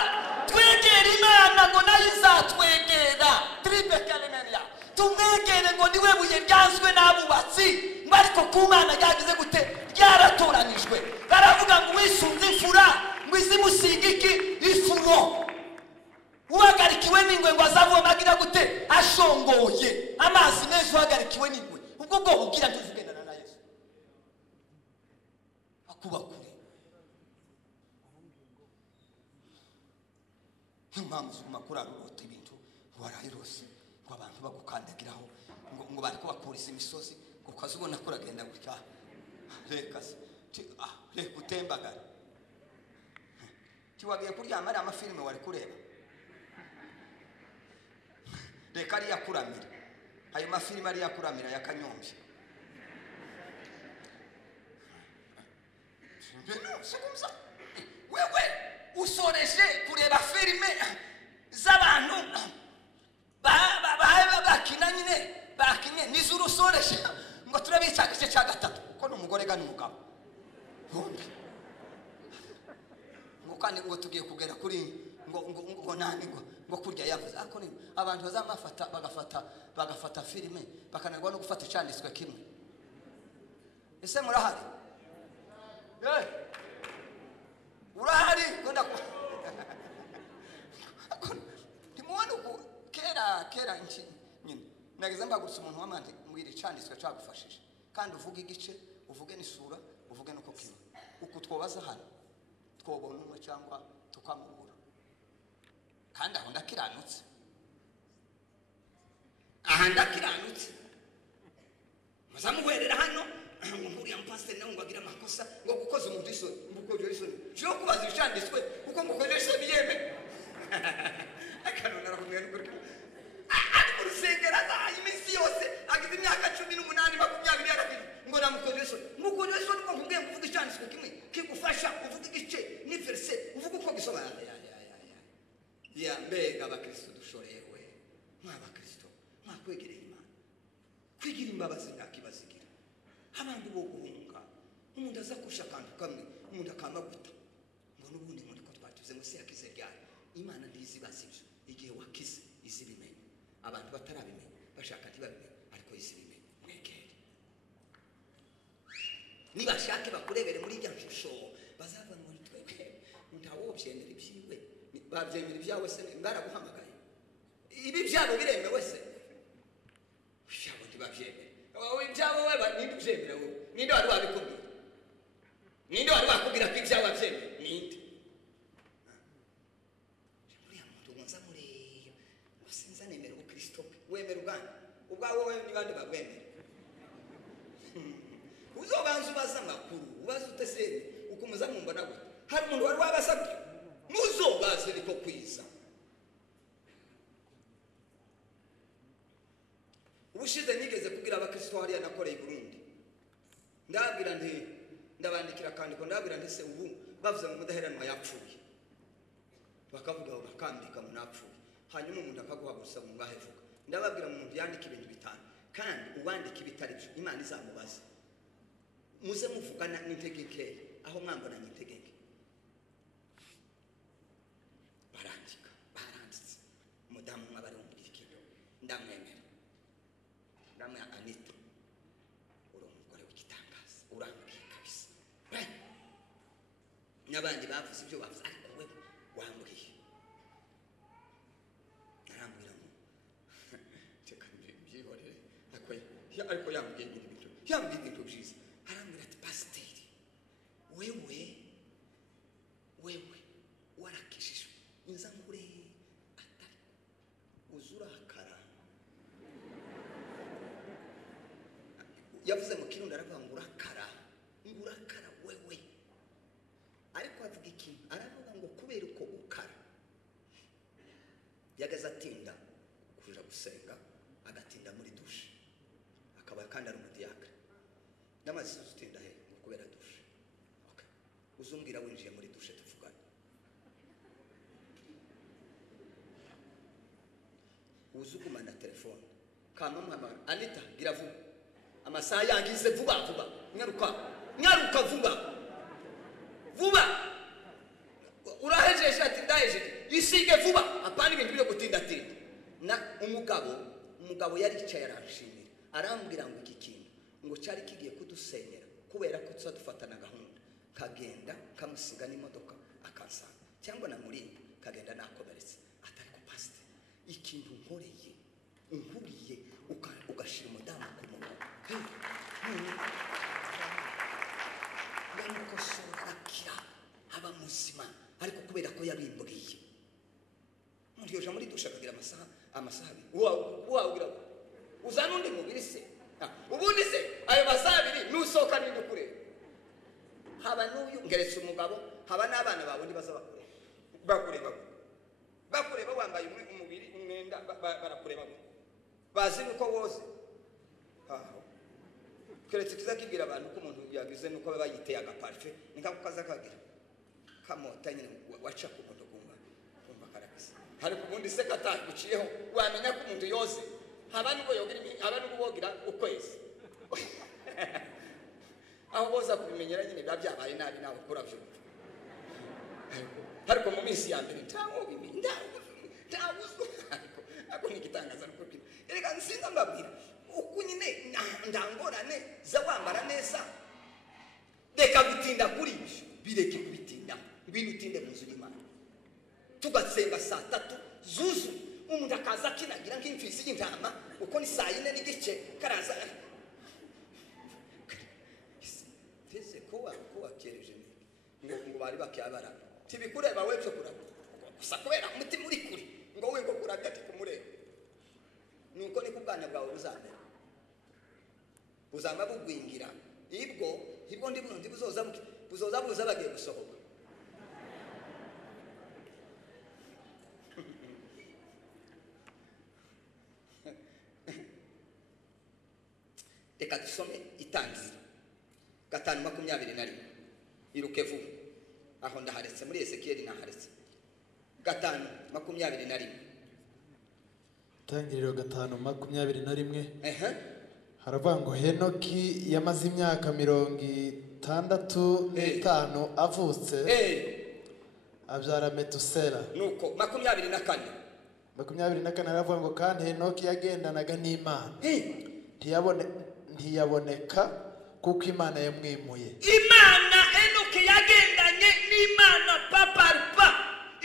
twegere Imana ngo nayo izatwegera. Triple kalemeria, tumwegere ngo niwe buye ryanzwe n'abubatsi ngo ariko ku Mana yagize gute ryaratoranijwe. Baravuga ngo wisunze imfura ngo izimusiga iki ifuro uhagarikiwe n'ingwe ngo azavoma agira gute ashongoye amazi menshi uhagarikiwe n'ingwe ubwo bwo ugira tuvugendana na Yesu akuba kure. Impamvu z'umakuru arota ibintu warayirose ngo abantu bagukandagiraho ngo bariko bakurisa imisozi ukazubona ko uragenda gutya reka reka utembagara kiwagiye kuryama ari amafilime wari kureba reka ari yakuramira ayo mafilime ari yakuramira ya Kanyombya sikumza wewe usoreje kureba filime z'abantu bakina nyine bakinye nizuru soreje ngo turabicakije cya gatatu ko n'umugore gani umugabo bombi ngo kandi ngo tugiye kugera kuri ngo nani ngo kurya yavuze ako ni abantu bazamafata bagafata filime bakanarwa no gufata cyanditswe kimwe. Ese murahari urahari gonda timubona uko kera inchi nyine nageze mbagutse umuntu wamande mwiri cyanditswe cyagufashije kandi uvuga igice uvuge n'isura uvuge nuko kiba uko twobaza hano twobona umwe cyangwa tukamubura kandi aho ndakiranutse muzamuherera hano nguriya mpasiteri nawe ngo agira amakosa ngo gukoza umuntu isoni mbukoje isoni cyo kubaza icyanditswe uko mukoje isoni yeme akanona rakumwe n'ukuri ari mu rusengero azaye iminsi yose agize imyaka 18 20 ngo namukoje isoni mukoje isoni ko mbwiye kuvuga icyanditswe kimwe kigufasha uvuga igice ni verse uvuga uko gisobanura ya mbega abakristo dushorewe mw'abakristo mwakwegereye Imana kwigira imbabazi ndakibazigira abantu bo guhunga umuntu aza kusha kantu kamwe umuntu akamaguta ngo nubundi muri ko twatuze ngo se yakize ryari Imana ndizibazibyo igihe wakize izibimenye abantu batarabimenye bashaka tibabimenye ariko izibimenye mwegere nibashake bakurebere muri rya shusho bazava muri twebwe ntawo byemera ibyiwe babyemera ibyawe se ngaraguhamagaye ibi byabo biremewe se ushabo tibabyemera wowe ibyawe wewe ntibyemera wowe ninde wari wabikubwira ninde wari wakubwira ko ibyawe byemera ninde buriya muntu ngonza muriyo wasinza nemera ubukristo wemera ubwana ubwawe wewe nibande bagwemera uzobanza ubaza amakuru ubaza uteseni ukumuza mumbona gute hari umuntu wari wabasabye muzobaze liko kwiza ubushize nigeze kugira abakristo hariya nakoreye i Burundi ndabwira ndabandikira kandi ko ndabwira se ubu bavuze mu mudaheranwa yapfuye bakavuga bakambika mu napfuye hanyuma umuntu akaguhagurusa mu bahevuga ndababwira mu muntu yandika ibintu bitanu kandi uwandika ibitari byo Imana izamubaza muze muvugana n'integeke aho mwambona n'integeke baranditse umudamu mwabari mu ikintu ndamwemera ndamwe Anita uri umugore w'igitangaza urambwiye kabisa n'abandi bavuze ibyo bavuze ariko wewe wambwiye narambwira ngo teka byihorere ariko yambwiye ibintu byiza arambwira ati pasiteri wewe warakishijwe inzamure atari uzurakara yavuze mu kirundi aravuga ngo urakara wewe ariko avuga ikintu aravuga ngo kubera uko ukara yagaze atinda kuja gusenga agatinda muri dushe akaba kandi ari umudiyakre n'amazi utinda he kubera dushe okay uzumbwira winjiye muri dushe tuvugana uzugumana telefone kama mama Anita gira vuba amasaha yangize vuba nyaruka vuba urahejeje ati ndahejeje isige vuba apana ibintu byo gutinda na umugabo yari yicaye arashimira arambwira ngo iki kintu ngo cyari kigiye kudusenyera kubera ko tuzadufatana gahunda kagenda kamusiga n'imodoka akansanga cyangwa na muri kagenda nakomeretse atari ko pastor ikintu nkoreye unkuriye ugashira umudamu ku mugongo nuko sorakira aba muzima ariko kubera ko yabimburiye muri yo muri dusha kagira amasaha ugira uzana undi mubiri se ubundi se ayo masaha abiri nusoka ninde kure haba n'uyu ngeretse umugabo haba n'abana bawe ndibaza bakureba wambaye umubiri umwenda barakureba bazi nuko woze keretse kizakibwira abantu ko umuntu yagize nuko bayiteye agaparfe ninka kukaza kagira kamota nyine waca ku muntu kumva karagisa hari kubundi se kataye guciyeho wamenya ko umuntu yoze haba nuko bogira ukwezi aho boza kubimenyera nyine byabaye nabi nawe kuravyo ariko mu minsi ya mbere ako nigitangaza nuko kino erega nsinga mbabwira uku nyine ndangorane za wambara neza reka gutinda kuri ibyo bireke kubitinda ngwino utinde mu nzu y'Imana tugatsemba saa 3 zuzu umuntu akaza kinagira nk'imfisi y'intama uko ni saa 4 n'igice karaza tese kuwa kereje ngo bari bakyabara tibikureba webyo kuraba gusa kubera umutima uri kuri ngo we ngo kurabya ati kumureba nuko ni kubwana bwawe uzama bugwingira ibwo ndi buzoza buza bagiye gusohoka reka dusome Itangiriro 5:21 iruke vuba aho ndaharetse muri Ezekiel naharetse 5:21 Itangiriro 5:21 haravuga ngo Henoki yamaze imyaka 65 avutse abyara Metusela nuko 24 haravuga ngo kandi Henoki yagendanaga n'Imana ntiyaboneka kuko Imana yamwimuye Imana Henoki yagendanye n'Imana paparpa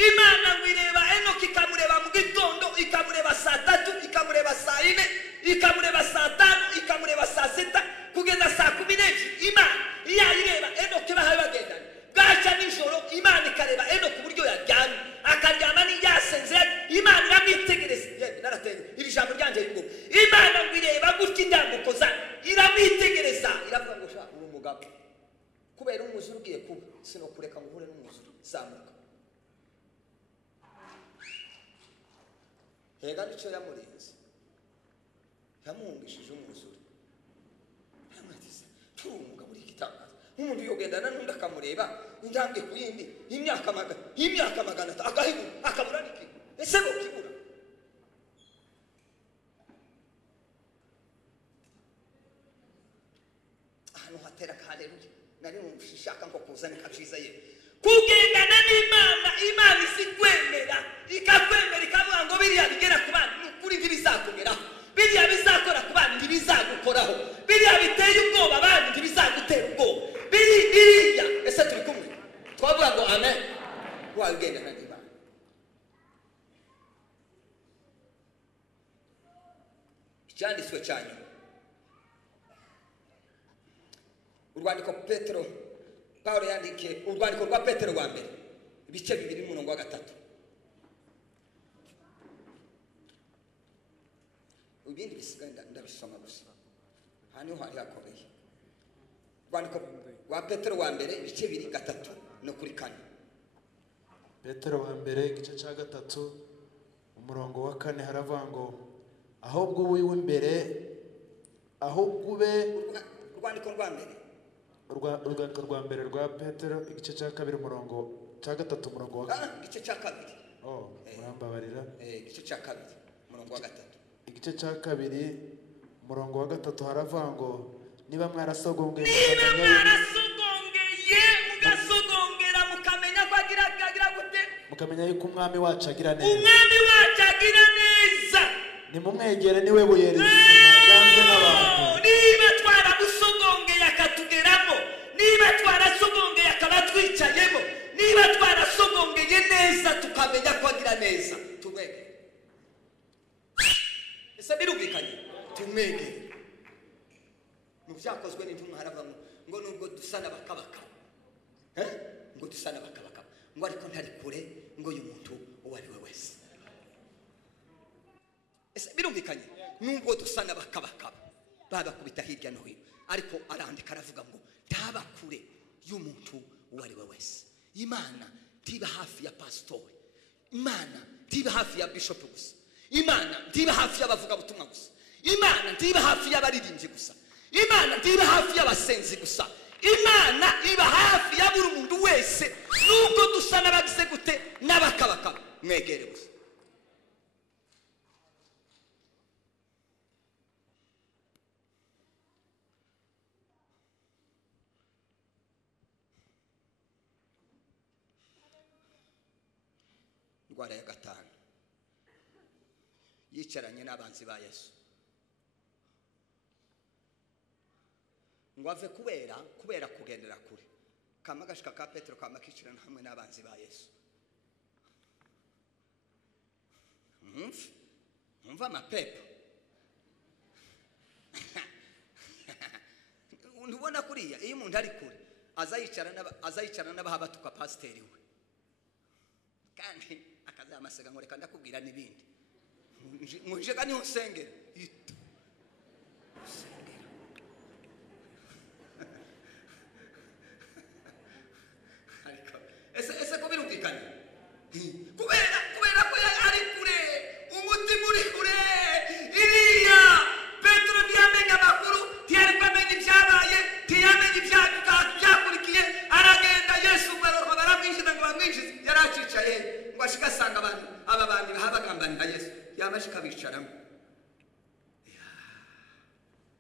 Imana ngireba Henoki ikamureba mu gitondo ikamureba saa 3 ikamureba saa 4 ikamureba saa 5 ikamureba saa 6 kugeza saa 12 Imana iyayireba Henoki bahaye bagendanye gacha nijoro Imana ikareba Henoki uburyo yaryamye akaryama n'iyasenze Imana iramwitegereza naratenge iri jambo ryanje yuko Imana ngireba gutya indambukoza iramwitegereza iravuga ngo sha uri umugabo kubera umuzuru ugiye kuba sino kureka muhure n'umuzuru zamuka hega nico yamurinze yamuhungishije umuzuru amatiza turi umugabo uri gitangaza nk'umuntu yogendana n'undi akamureba indambwe ku yindi imyaka magana agahigu akabura niki ese ngo kibura ahantu hatera haleluya nari mushishaka ngo kuzana kaciza ye kugendana n'Imana Imana isikwemera ikakwemera ikavuga ngo biriya bigera ku bana kuri ntibizakugeraho biriya bizakora ku bana ntibizagukoraho biriya biteye ubwoba abandi ntibizagutera ubwoba biriya ese turi kumwe twavuga ngo amen wagendana n'Imana icyanditswe cyane urwandiko Paulo yandike urwandiko rwa Petero wa mbere ibice 2:3 ibindi bisigaye ndabisoma gusa hano hari hakoreye urwandiko rwa Petero wa mbere ibice 2:3 no kuri 4 Petero wa mbere igice cya 3 umurongo wa 4 haravuga ngo ahubwo wiwe imbere ahubwo ube urwandiko rwa mbere urwandiko rwa mbere rwa Petero igice cya 2 umurongo cya 3 umurongo wa 4 igice cya 2 murambabarira igice cya 2 umurongo wa 3 igice cya 2 umurongo wa 3 haravuga ngo niba mwarasogongeye mugasogongera mukamenya ko agira gute mukamenya yuko umwami wacu agira neza nimumwegere niwe buye rizima byanze n'abantu niba twarabusogongeye akatugeramo niba twarasogongeye akabatwicayemo niba twarasogongeye neza tukamenya ko agira neza tumwege ese birumvikanye tumwege mu byakozwe n'intumwa haravuga ngo nubwo dusana bakabaka ngo dusana bakabaka ngo ariko ntari kure ngo uyu muntu uwo ari we wese ese birumvikanye nubwo dusana bakabaka babakubita hirya no hino ariko arandika aravuga ngo ntaba kure y'umuntu uwo ari we wese Imana tiba hafi ya pastori Imana tiba hafi ya bishop gusa Imana tiba hafi y'abavuga butumwa gusa Imana tiba hafi y'abaririmbyi gusa Imana tiba hafi y'abasenzi gusa Imana iba hafi ya buri muntu wese nubwo dusana bagize gute n'abakabaka mwegere gusa Rwanda ya 5 yicaranye n'abanzi ba Yesu ngo ave kubera kugendera kure kamagashika ka Petero kamakicirana hamwe n'abanzi ba Yesu umva mapepo ntubona kuriya iyo umuntu ari kure azayicarana n'abahabatuka pasiteri we kandi akazamasega ngo reka ndakubwira n'ibindi mujega niho usengera ese ko birumvikanye kubera ko ari kure umutima uri kure iriya Petero ntiyamenya amakuru ntiyari kwamenya ibyabaye ntiyamenya ibyakurikiye aragenda Yesu baramwishyuza ngo bamwishyuze yari acicaye ngo ashika asanga abantu aba bandi bahabagambanira Yesu yamashika bicaramo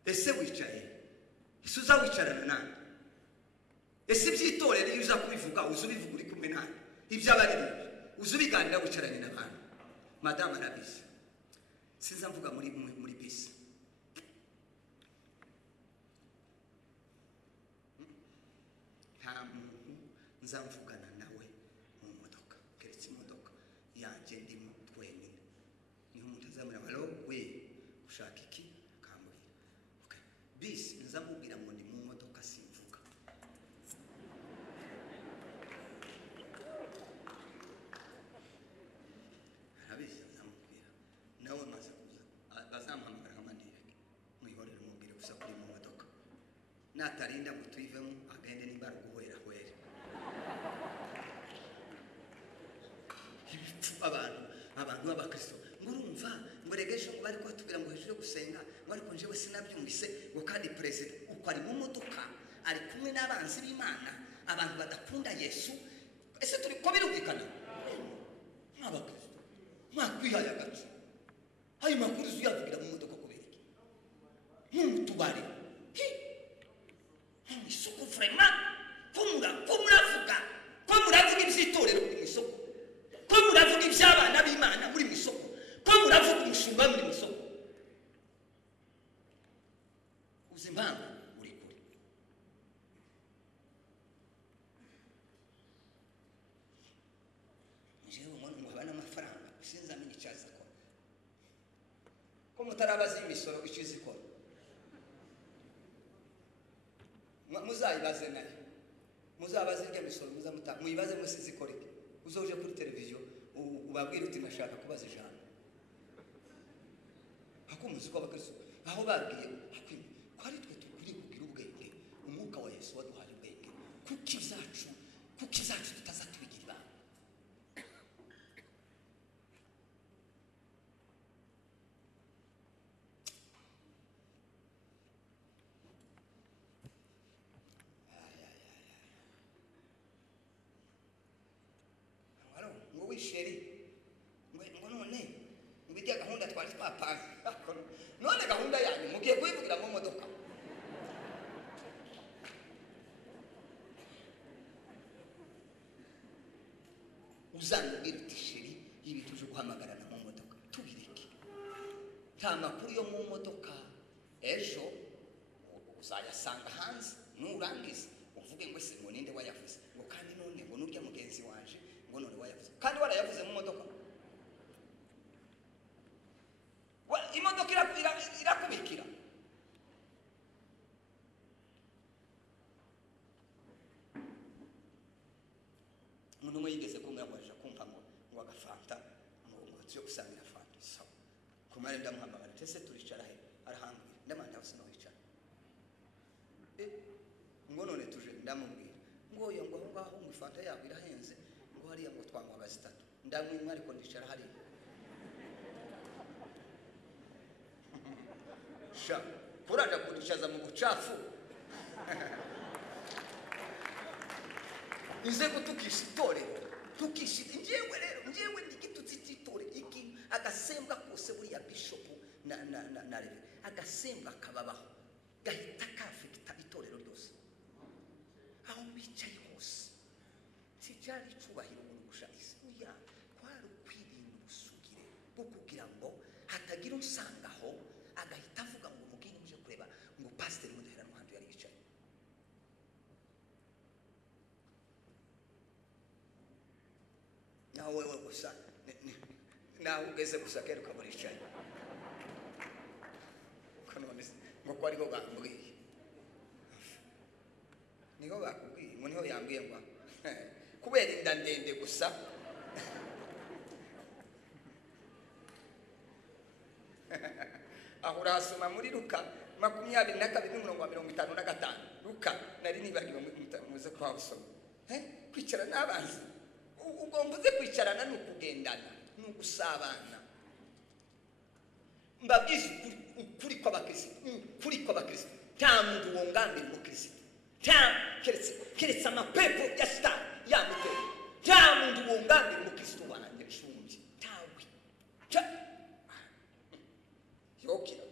ese wicaye ese uza wicarana nani ese ibyitorere iyo uza kubivuga uza ubivuga uri kumwe nani iby'abaririmbyi uza ubiganira wicaranye n'abantu madamu arabizi sinza mvuga muri bisi nta muntu nzamvugana nawe mu modoka keretse imodoka yanjye ndimo twenyine niho umuntu azamura halo we ushaka iki akambwira okay bisi nzamubwira ngo ndi mu modoka simvuga arabizi nzamubwira nawe maze kuza bazamuhamagara nk'amandireke mwihorere umubwire gusa kuri mu modoka natarinda ngo tuyivemo agende nimba ari uguhwera hwere abantu b'abakristo ngo urumva ngo regeje ngo bari kwatubwira ngo hejuru yo gusenga ngo ariko njewe sinabyumvise ngo kandi perezida uko ari mu modoka ari kumwe n'abanzi b'Imana abantu badakunda Yesu ese turi ko birumvikana nk'abakristo mwakwihaye agace ayo makuru uyavugira mu modoka kubera iki nk'utubari muba muri musoko uzi impamvu uri kure jewe umuntu muhabana amafaranga sinzamenye icyaza ko mutarabaza imisoro ikizi ko muzayibaze nayo muzabaze irya misoro muyibaze musizi koreke uzoje kuri televiziyo ubabwira uti nashaka kubaza ijambo hakumuzi ko abakristo aho babwiye kwari twe tukuri kugira ubwenge umwuka wa Yesu waduhaye ubwenge kuki zacu tutazatwigira ibanga ngo wisheri ngo none ibijya gahunda twari twapanze none gahunda yanyu mugiye kuyivugira mu modoka uzanubwira uti sheri ibi tuje guhamagarana mu modoka tubireke nta makuru yo mu modoka ejo uzayasanga hanze nurangiza uvuge ngo ese ngo ninde wayavuze ngo kandi none ngo nurya mugenzi wanje ngo none wayavuze kandi warayavuze mu modoka imodoka irakubikira umuntu umwe yigeze kumwagwaje kumva ngo agafanta ngo tyo gusangira fanta sawa kumare ndamuhamagara tese turicara he arahambira ndamanda hose no wicara ngo none tuje ndamubwira ngo yo ngo aho ngo fanta yabo irahenze ngo hariya ngo twanywaga zitatu ndamwimwe ariko ndicara hariya sha kuraja kurishaza mu bucafu ize gutukisha itorero tukishira njyewe ndigitutsi cy'itore iki agasembwa kose buriya bishop na reve agasembwa kababaho gahita kafekita itorero ryose aho bicaye hose sijari cyubahiro mu gushakisa uya kwari kwirinda ubusugire bwo kugira ngo hatagira unsangaho agahita avuga ngo mugine muje kureba ngo pastor mudahera n'ahantu yari bicaye nawe wewe gusa nawe ugeze gusa kero kaburicaye kanone ngo kwari ko bambwiye niho bakubwiye ngo niho yambwiye ngo kubera inda ndende gusa aho urasoma muri Luka 22:55 Luka nari nibagiwe muze kwasoma kwicara n'abanzi ugomba uze kwicarana n'ukugendana n'ugusabana mbabwiza ukuri kw'abakristo nta muntu wongambira umukristo keretse amapepo ya sitani yamuteye nta muntu wongambira umukristo wanjye nshumbye ntawe yokira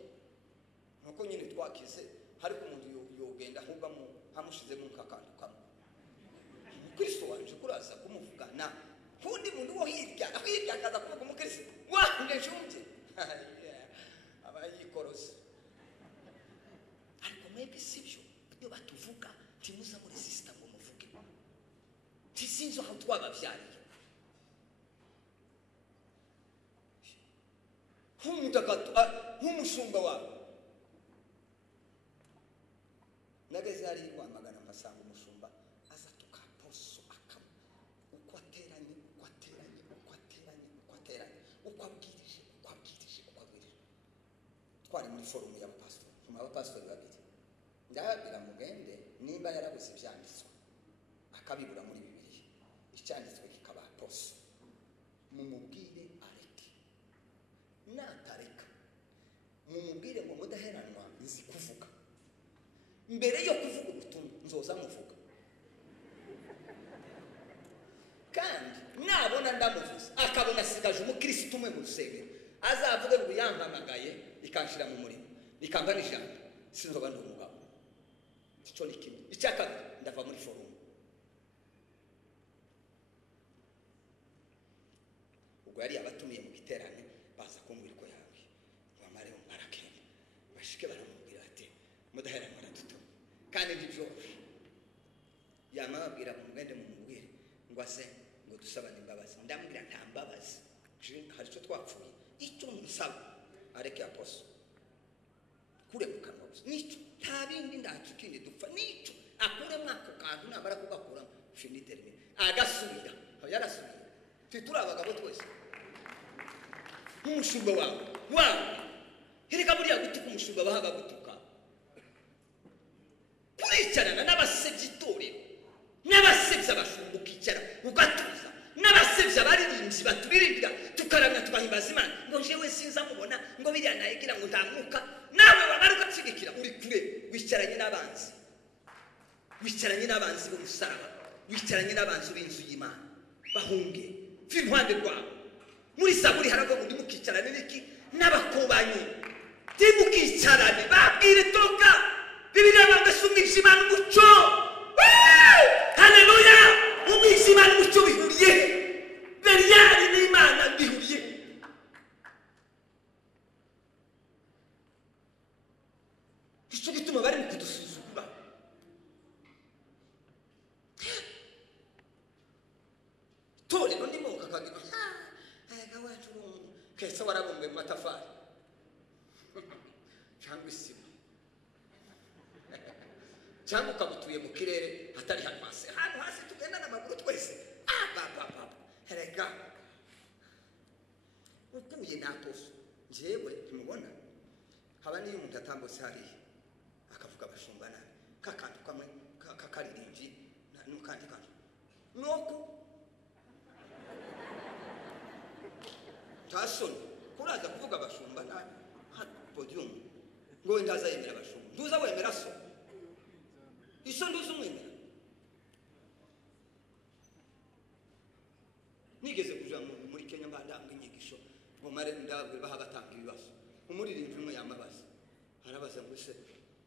nuko nyine twakize hariko umuntu yogenda ahubwo hamushizemo nk'akantu kamwe umukristo wanje kuraza kumuvugana kundi muntu wo hirya akaza kuvuga umukristo wanjye nshumbye abayikorose ariko maybe sibyo byo batuvuga timuza muri system ngo muvuge tisinzo aho twabavyariye nk'umushumba wawe nageze hari kwamagana mbasanga umushumba aza tukaposo akama uko ateranye uko abwirije twari muri forum y'abapastori abapastori babiri ndababwira mugende nimba yarabuze ibyanditswe akabibura muri Bibiliya icyanditswe kikaba poso mumubwire areke natareka mumubwire ngo mudaheranwa nzi kuvuga mbere yo kuvuga ubutumwa nzoza muvuga kandi nabona ndamuvuze akabona asigaje umukristo umwe mu rusengero azavuge ngo yampamagaye ikanshira mu murimo ikamba n'ijambo sinzoba ndi umugabo icyo ni kimwe icyakabiri ndava muri forum ubwo yari abatumiye mu giterane baza kumbwira ko yambwiye kandi ntibyoroshe yamababwira mugende mumubwire ngo ase ngo dusabane imbabazi ndamubwira nta mbabazi hari icyo twapfuye icyo musaba areke aposo kure mu kanwa gusa nicyo nta bindi ntacyo kindi dupfa nicyo akuremo ako kantu namara kugakuramo finitermine agasubira yarasubira turi abagabo twese nk'umushumba wawe hirika buriya gutuka umushumba bahaga gutuka kuricarana n'abasebya itorero n'abasebya abashumba ukicara ugatuza n'abasebya abaririmbyi baturirimbira tukaramya twahimbaza Imana ngo jewe sinza mubona ngo biriya nayigira ngo ntamuka nawe wagaruka tsigikira uri kure wicaranye n'abanzi b'umusaraba wicaranye n'abanzi b'inzu y'Imana bahunge f'impande rwawe muri Zaburi haravuga ngo ndimukicarane n'iki n'abakobanyi ndimukicarane babwire toka Bibiliya bagasumije Imana umuco haleluya umwisi Imana umuco bihuriye Beliyali n'Imana bihuriye icyo gituma bari mu kudusuzugura torero ndimo kakagira wacu kese warabumbe mu matafari cyangwa isima cyangwa ukabutuye mu kirere hatari hasi tugenda n'amaguru twese herega ukuye n'aposo njyewe ntimubona haba niyo umuntu atambutse hariya akavuga abashumba nabi kakantu kamwe kakaririmbyi n'ukandi kantu nuko tasoni kuraza kuvuga abashumba nabi podium ngo ndaza yemera abashumba nduza wemera so iso nduza umwemera nigeze kuja muri Kenya mbandanga inyigisho ngo mare ndabwe bahagatanga ibibazo umuririmbyi umwe yamabaza arabaza ngo se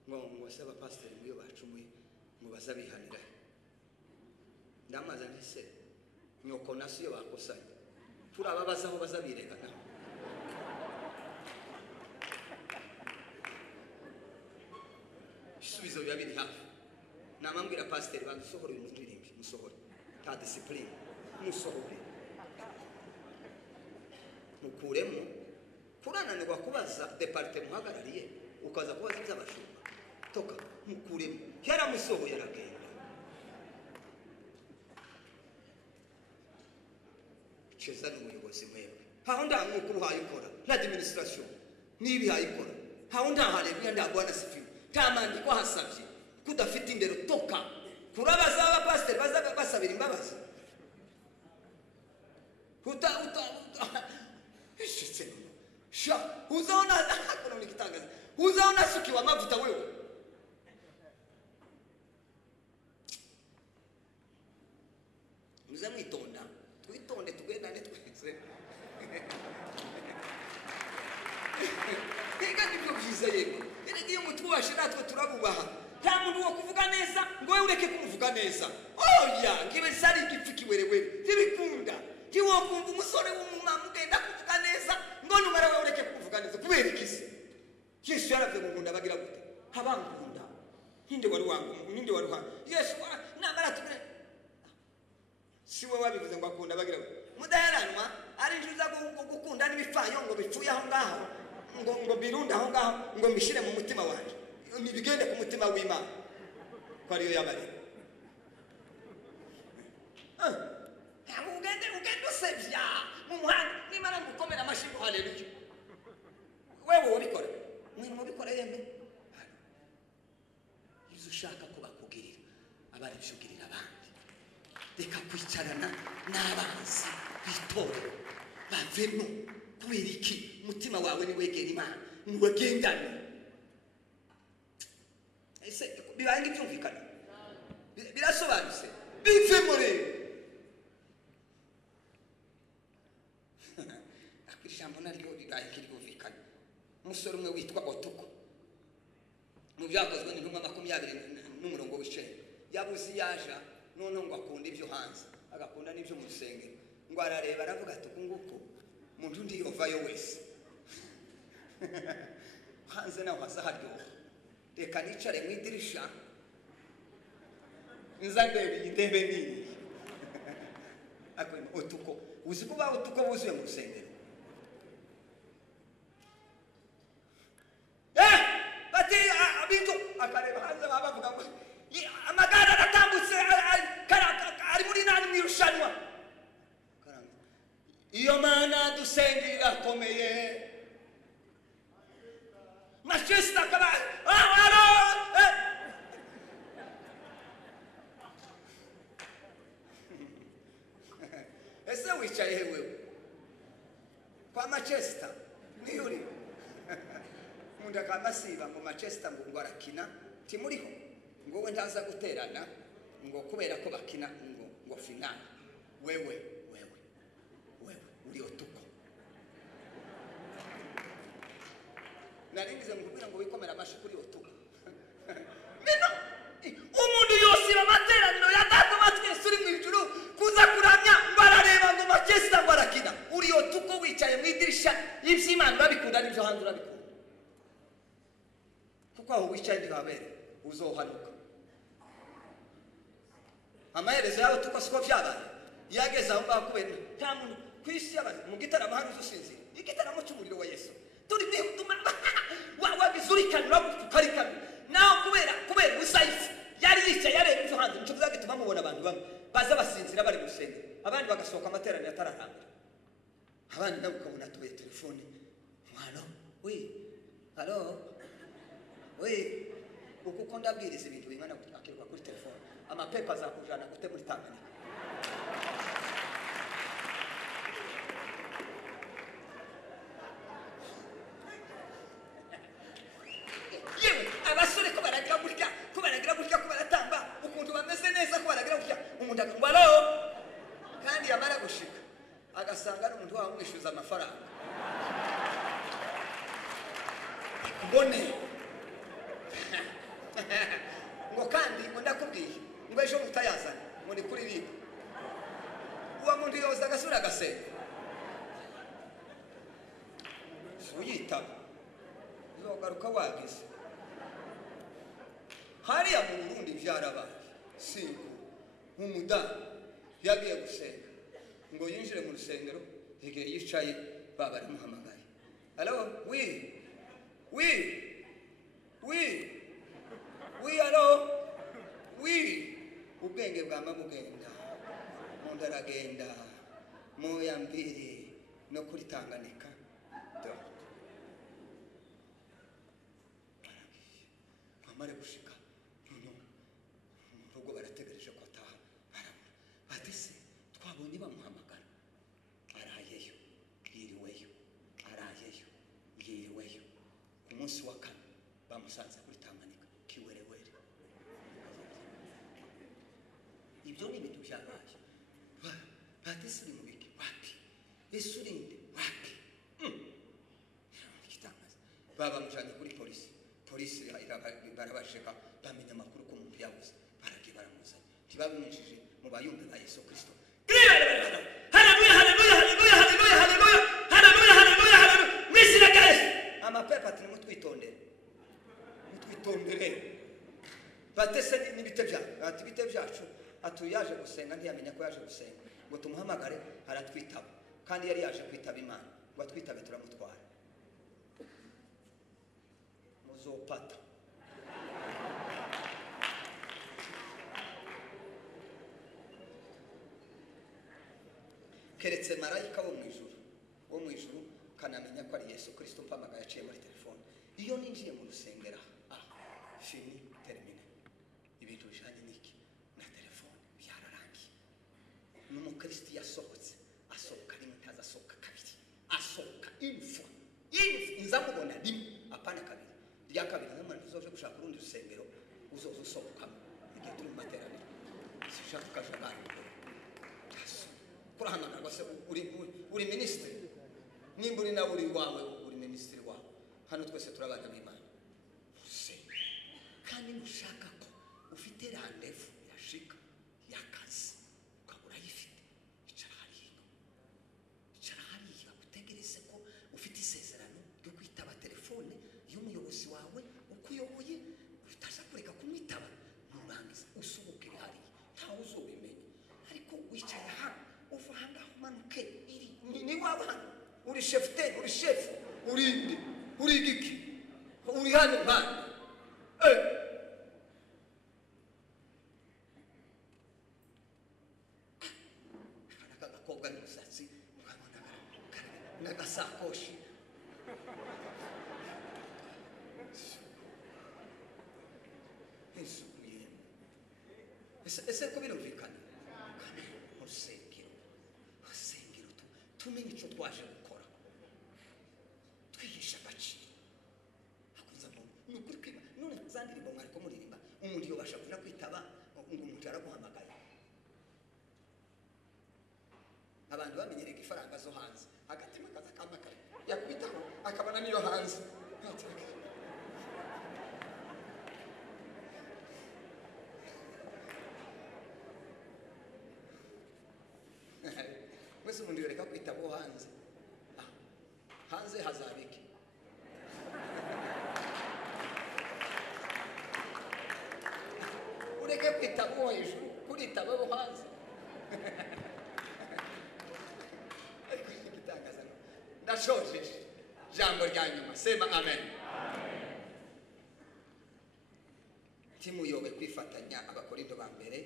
ngo saba pastor muyo bacumuye ngo bazabihanira ndamaza ndise nyoko nasiyo bakosanye turababaza aho bazabiregana isubizo biba biri hafi namambwira pastor bandusohora uyu muririmbyi musohora ta discipline musohore mukuremo kurananirwa kubaza departement muhagarariye ukaza kubaza iby'abashumba toka mukuremo yaramusohoye aragenda cheza n'umuyobozi mwebwe haho ndamwuka uhaye ukora n'administration nibi hayikora haho ndahaleluya ndagwana sifiwe tamandi ko hasabye kudafite indero toka kurabaza abapasiteri bazaga basabira imbabazi uzaona kuna nikitangaza uzaona sukiwa mavuta wewe muzamwitonda twitonde tugendane twese kandi byo byiza yego iyo mutubashe natwe turabubaha nta muntu wo kuvuga neza ngo wewe ureke kumuvuga neza oya ngibe sari igipfiki werewe ntibikunda kiwo kumva umusore w'umumama ugenda kuvuga neza ngo numara wewe ureke kuvuga neza kubera ikisi Yesu yaravye mu ngunda bagira gute habangunda ninde wari wangu ninde wari wangu Yesu namara tubire siwe wabivuze ngo akunda bagira gute mudaheranwa ari njuza gukunda n'ibifayo ngo bipfuye aho ngaho ngo birunda aho ngaho ngo mbishire mu mutima wanje nibigende ku mutima w'Imana ko ariyo yabari ugende usebya mu muhanda n'Imana ngukomera amashingo haleluya wewe wabikora mwini wabikora yembe izo ushaka ko bakugirira abari byugirira abandi reka kwicarana n'abanzi bitorero bavemo kubera iki umutima wawe ni wegera Imana niwegendane ese bibange byumvikana birasobanutse bivemo rero akishambo naryo rigaye kiribumvikana umusore umwe witwa Otuko mu byakozwe n'intumwa 20 w'icenda yabuze yaja none ngo akunda ibyo hanze agakunda n'ibyo mu rusengero ngo arareba aravuga ati kunguko muntu ndi yovayo wese hanze naho hazaharyoha reka nicare mu idirisha nzandebe idebe nini akwe otuko uzikuba otuko buzuye mu rusengero bati abintu akareba hanze babavuga ngo amagara aratambutse ari muri nani mwirushanwa iyo mana dusengira komeye Manchester kaba ese wicaye wewe kwa Manchester ni yuri munda kamasiba ngo Manchester ngo arakina timuriho ngo we ndaza guterana ngo kubera ko bakina ngo final wewe uri otuko naringize mukubwira ngo wikomera amashi kuri otuko mino umuntu yose bamateraniro ya data batwese uri mu ijuru kuza kuramya barareba ngo Manchester ngo arakina uri otuko wicaye mu idirisha y'ivy'Imana babikunda n'ivyo hanze urabikunda kuko aho wicaye ndibabere uzohanuka amaherezo yawe tuko siko vyabaye yageze aho ngaho kubera nta muntu kwisi yabaye mu gitaramo hano usinzira igitaramo cy'umuriro wa Yesu turi bituma wabizurikana urabukarikana naho kubera usaifu yari yicaye yareba ivyo hanze nico bizagituma mubona abantu bamwe baza basinzira bari gusenga abandi bagasohoka amateraniro atararangira abandi nabo ukabona tuye telefone halo uko ndabwiriza ibintu bingana akiruka kuri telefone amapepa azakujana gute muri Tanganyika yewe abasore ko baragira gutya ko baratamba ukuntu bameze neza ko baragira gutya umuntu akangwalo kandi yamara gushika agasanga ari umuntu wamwishuza amafaranga mbone ngo kandi ngo ndakubwiye ngo ejo mutayazana ngo ni kuri ribu uwa muntu yoza agasura agasenga uyitaba uzogaruka wagize hariya mu Burundi vyarabaye singo nk'umudamu yagiye gusenga ngo yinjire mu rusengero igihe yicaye baba aramuhamagaye alo alo ubwenge bwamabugenda umuntu aragenda moya mbiri no kuri Tanganyika amare gushika rugo barategereje ko ataha barabura batise twabonye bamuhamagara arayeyo yiriweyo ku munsi wa kane bamusanze kuri Tanganyika kiwerewere ibyo ni ibintu byabaye batise mu biki wapi esurinde wapi kitangaza baba mujanye kuri polisi barabasheka bamenya amakuru ko umuntu yabuze baragiye baramuzana ntibabimwinjije mu bayumbe ba Yesu Kristo haleluya mwisira Yesu amapepa ati mutwitondere batese n'ibite byacu atuyaje gusenga ntiyamenya ko yaje gusenga ngo tumuhamagare aratwitaba kandi yari yaje kwitaba Imana ngo atwitabe turamutwara muzopata keretse marayika wo mu ijuru kanamenya ko ari Yesu Kristo mpamagaye yaciye muri telefone iyo ninjiye mu rusengero fini termine ibintu bijanye n'iki na telefone byararangiye n'umukristo asohoka rimwe ntaza asohoka kabiri asohoka info nzamubona rimwe apana kabiri rya kabiri namwe tuzoje gushaka urundi rusengero uzoza usohokamo igihe turi mu materaniro sishaka kajagari kurahana ngo se uri ministre nimba uri nawe uri wawe uri ministre wawe hano twese turabana n'Imana kandi nushaka ko ufite rendez-vous yashika yakazi ukabura yifite icara hariya utegereze ko ufite isezerano ryo kwitaba telefone y'umuyobozi wawe uko uyoboye utaza kureka kumwitaba nurangiza usubuke hariya cheftain uri chef urinde uri giki uri hano mpande akagakobwa n'umusatsi n'agasakoshi ese ko birumvikana urusengero tumenye icyo twaje gukora twihisha agaciro hakunze ngo ni ukuri kwiba none za ndirimbo mwariko muririmba umuntu yobasha kuja kwitaba ngo umuntu yaraguhamagaye abantu bamenyereka ifaranga zo hanze agatima kaza kamakara yakubitaho akabona niyo hanze wese umuntu yoreka kwitabo hanze hanze hazabiki ureke kwitabo hejuru kuritabo hanze ndashojeje jambo rya nyuma sema amen timuyobe kwifatanya abakorinto ba mbere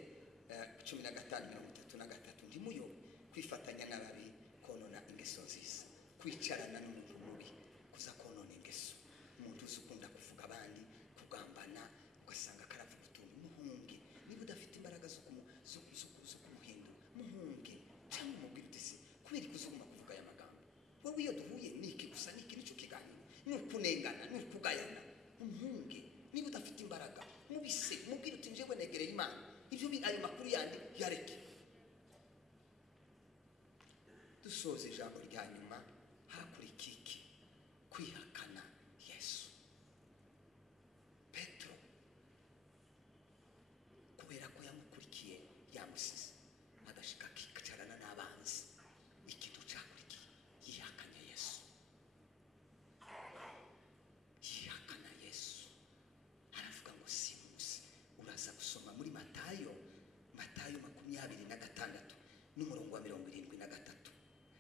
15:33 ndimuyobe kwifatanya n'ababi konona ingeso nziza kwicarana n'umuntu mubi kuza konona ingeso umuntu uzukunda kuvuga abandi kugambana ugasanga karavuga utuntu muhunge niba udafite imbaraga zo kumuhindura muhunge cyangwa umubwirizi kubera kuzuma kuvuga aya magambo wowe iyo duhuye niki gusa niki nicyo kiganiro nukunengana nukugayana umuhunge niba udafite imbaraga mubise mubwire uti njewe negereye Imana ibyo ayo makuru yandi yareke dusoze ijambo rya nyuma hakurikira iki kwihakana Yesu Petero kubera ko yamukurikiye yamusize agashika kicarana n'abanzi ikintu cyakurikiye yihakanya Yesu aravuga ngo simusi uraza gusoma muri Matayo 26 n'umurongo wa 73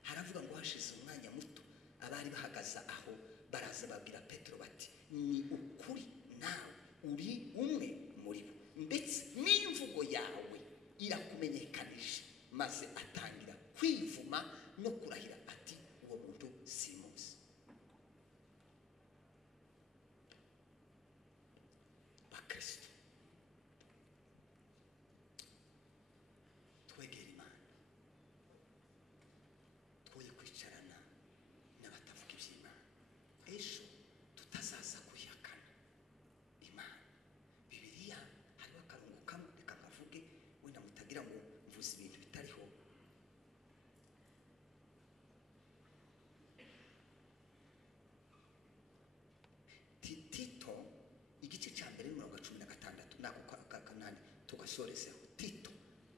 haravuga ngo hashize umwanya muto abari bahagaza aho baraza babwira Petero bati ni ukuri nawe uri umwe muri bo ndetse n'imvugo yawe irakumenyekanije maze atangira kwivuma no kurahira ati uwo muntu simuzi bakristo twegera Imana twoye kwicarana n'abatavuga iby'Imana ejo tutazaza kwihakana Imana Bibiliya hariho akarongo kamwe reka kavuge wenda mutagira ngo mvuze ibintu bitariho Tito igice cya mbere n'umurongo wa 16 nako kanani tugasorezeho Tito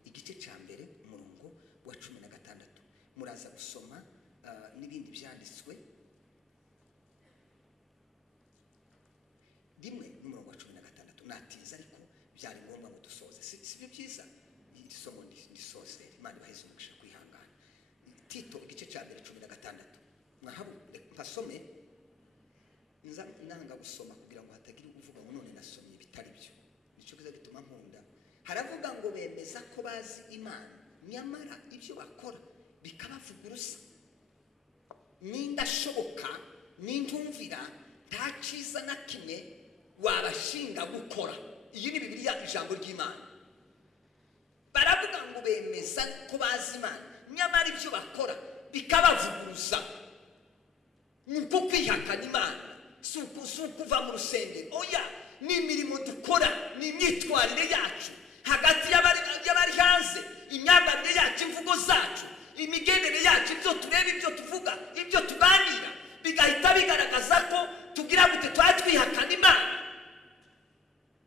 igice cya mbere umurongo wa 16 muraza gusoma n'ibindi byanditswe rimwe n'umurongo wa 16 natinze ariko byari ngombwa ngo dusoze si byo byiza isomo ndisoze Imana baheze umugisha kwihangana Tito igice cya mbere 16 mwahabu mpasome nanga gusoma kugira ngo hatagira uvuga ngo none nasomye bitari byo nicyo kiza gituma nkunda haravuga ngo bemeza ko bazi Imana nyamara ibyo bakora bikabavuguruza nindashoboka nintumvira ntaciza na kimwe wabashinga gukora iyi ni Bibiliya ijambo ry'Imana baravuga ngo bemeza ko bazi Imana nyamara ibyo bakora bikabavuguruza nuko kwihakana Imana sukuva mu rusengero oya ni imirimo dukora ni imyitwarire yacu hagati y'abari hanze imyambarire yacu imvugo zacu imigendere yacu ibyo tureba ibyo tuvuga ibyo tuganira bigahita bigaragaza ko tugira gute twatwihakana Imana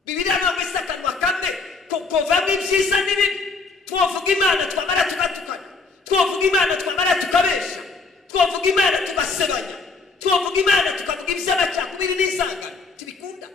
Bibiliya ntabwo isa akanwa kamwe kovamo ibyiza n'ibibi twovuga Imana twamara tugatukana twovuga Imana twamara tukabesha twovuga Imana tugasebanya twovuga Imana tukavuga iby'amacakubiri n'isangano tubikunda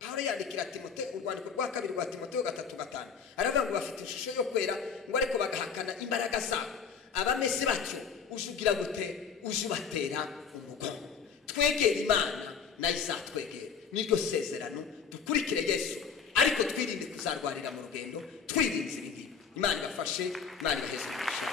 Pawulo yandikira Timote urwandiko rwa 2 rwa Timoteyo 3:5 aravuga ngo bafite ishusho yo kwera ngo ariko bagahakana imbaraga zabo abameze batyo uje ugira gute uje ubatera umugongo twegera imana nayo izatwegera niryo sezerano dukurikire Yesu ariko twirinde kuzarwarira mu rugendo twirinze ibindi imana ibafashe imana ibaheze umugisha.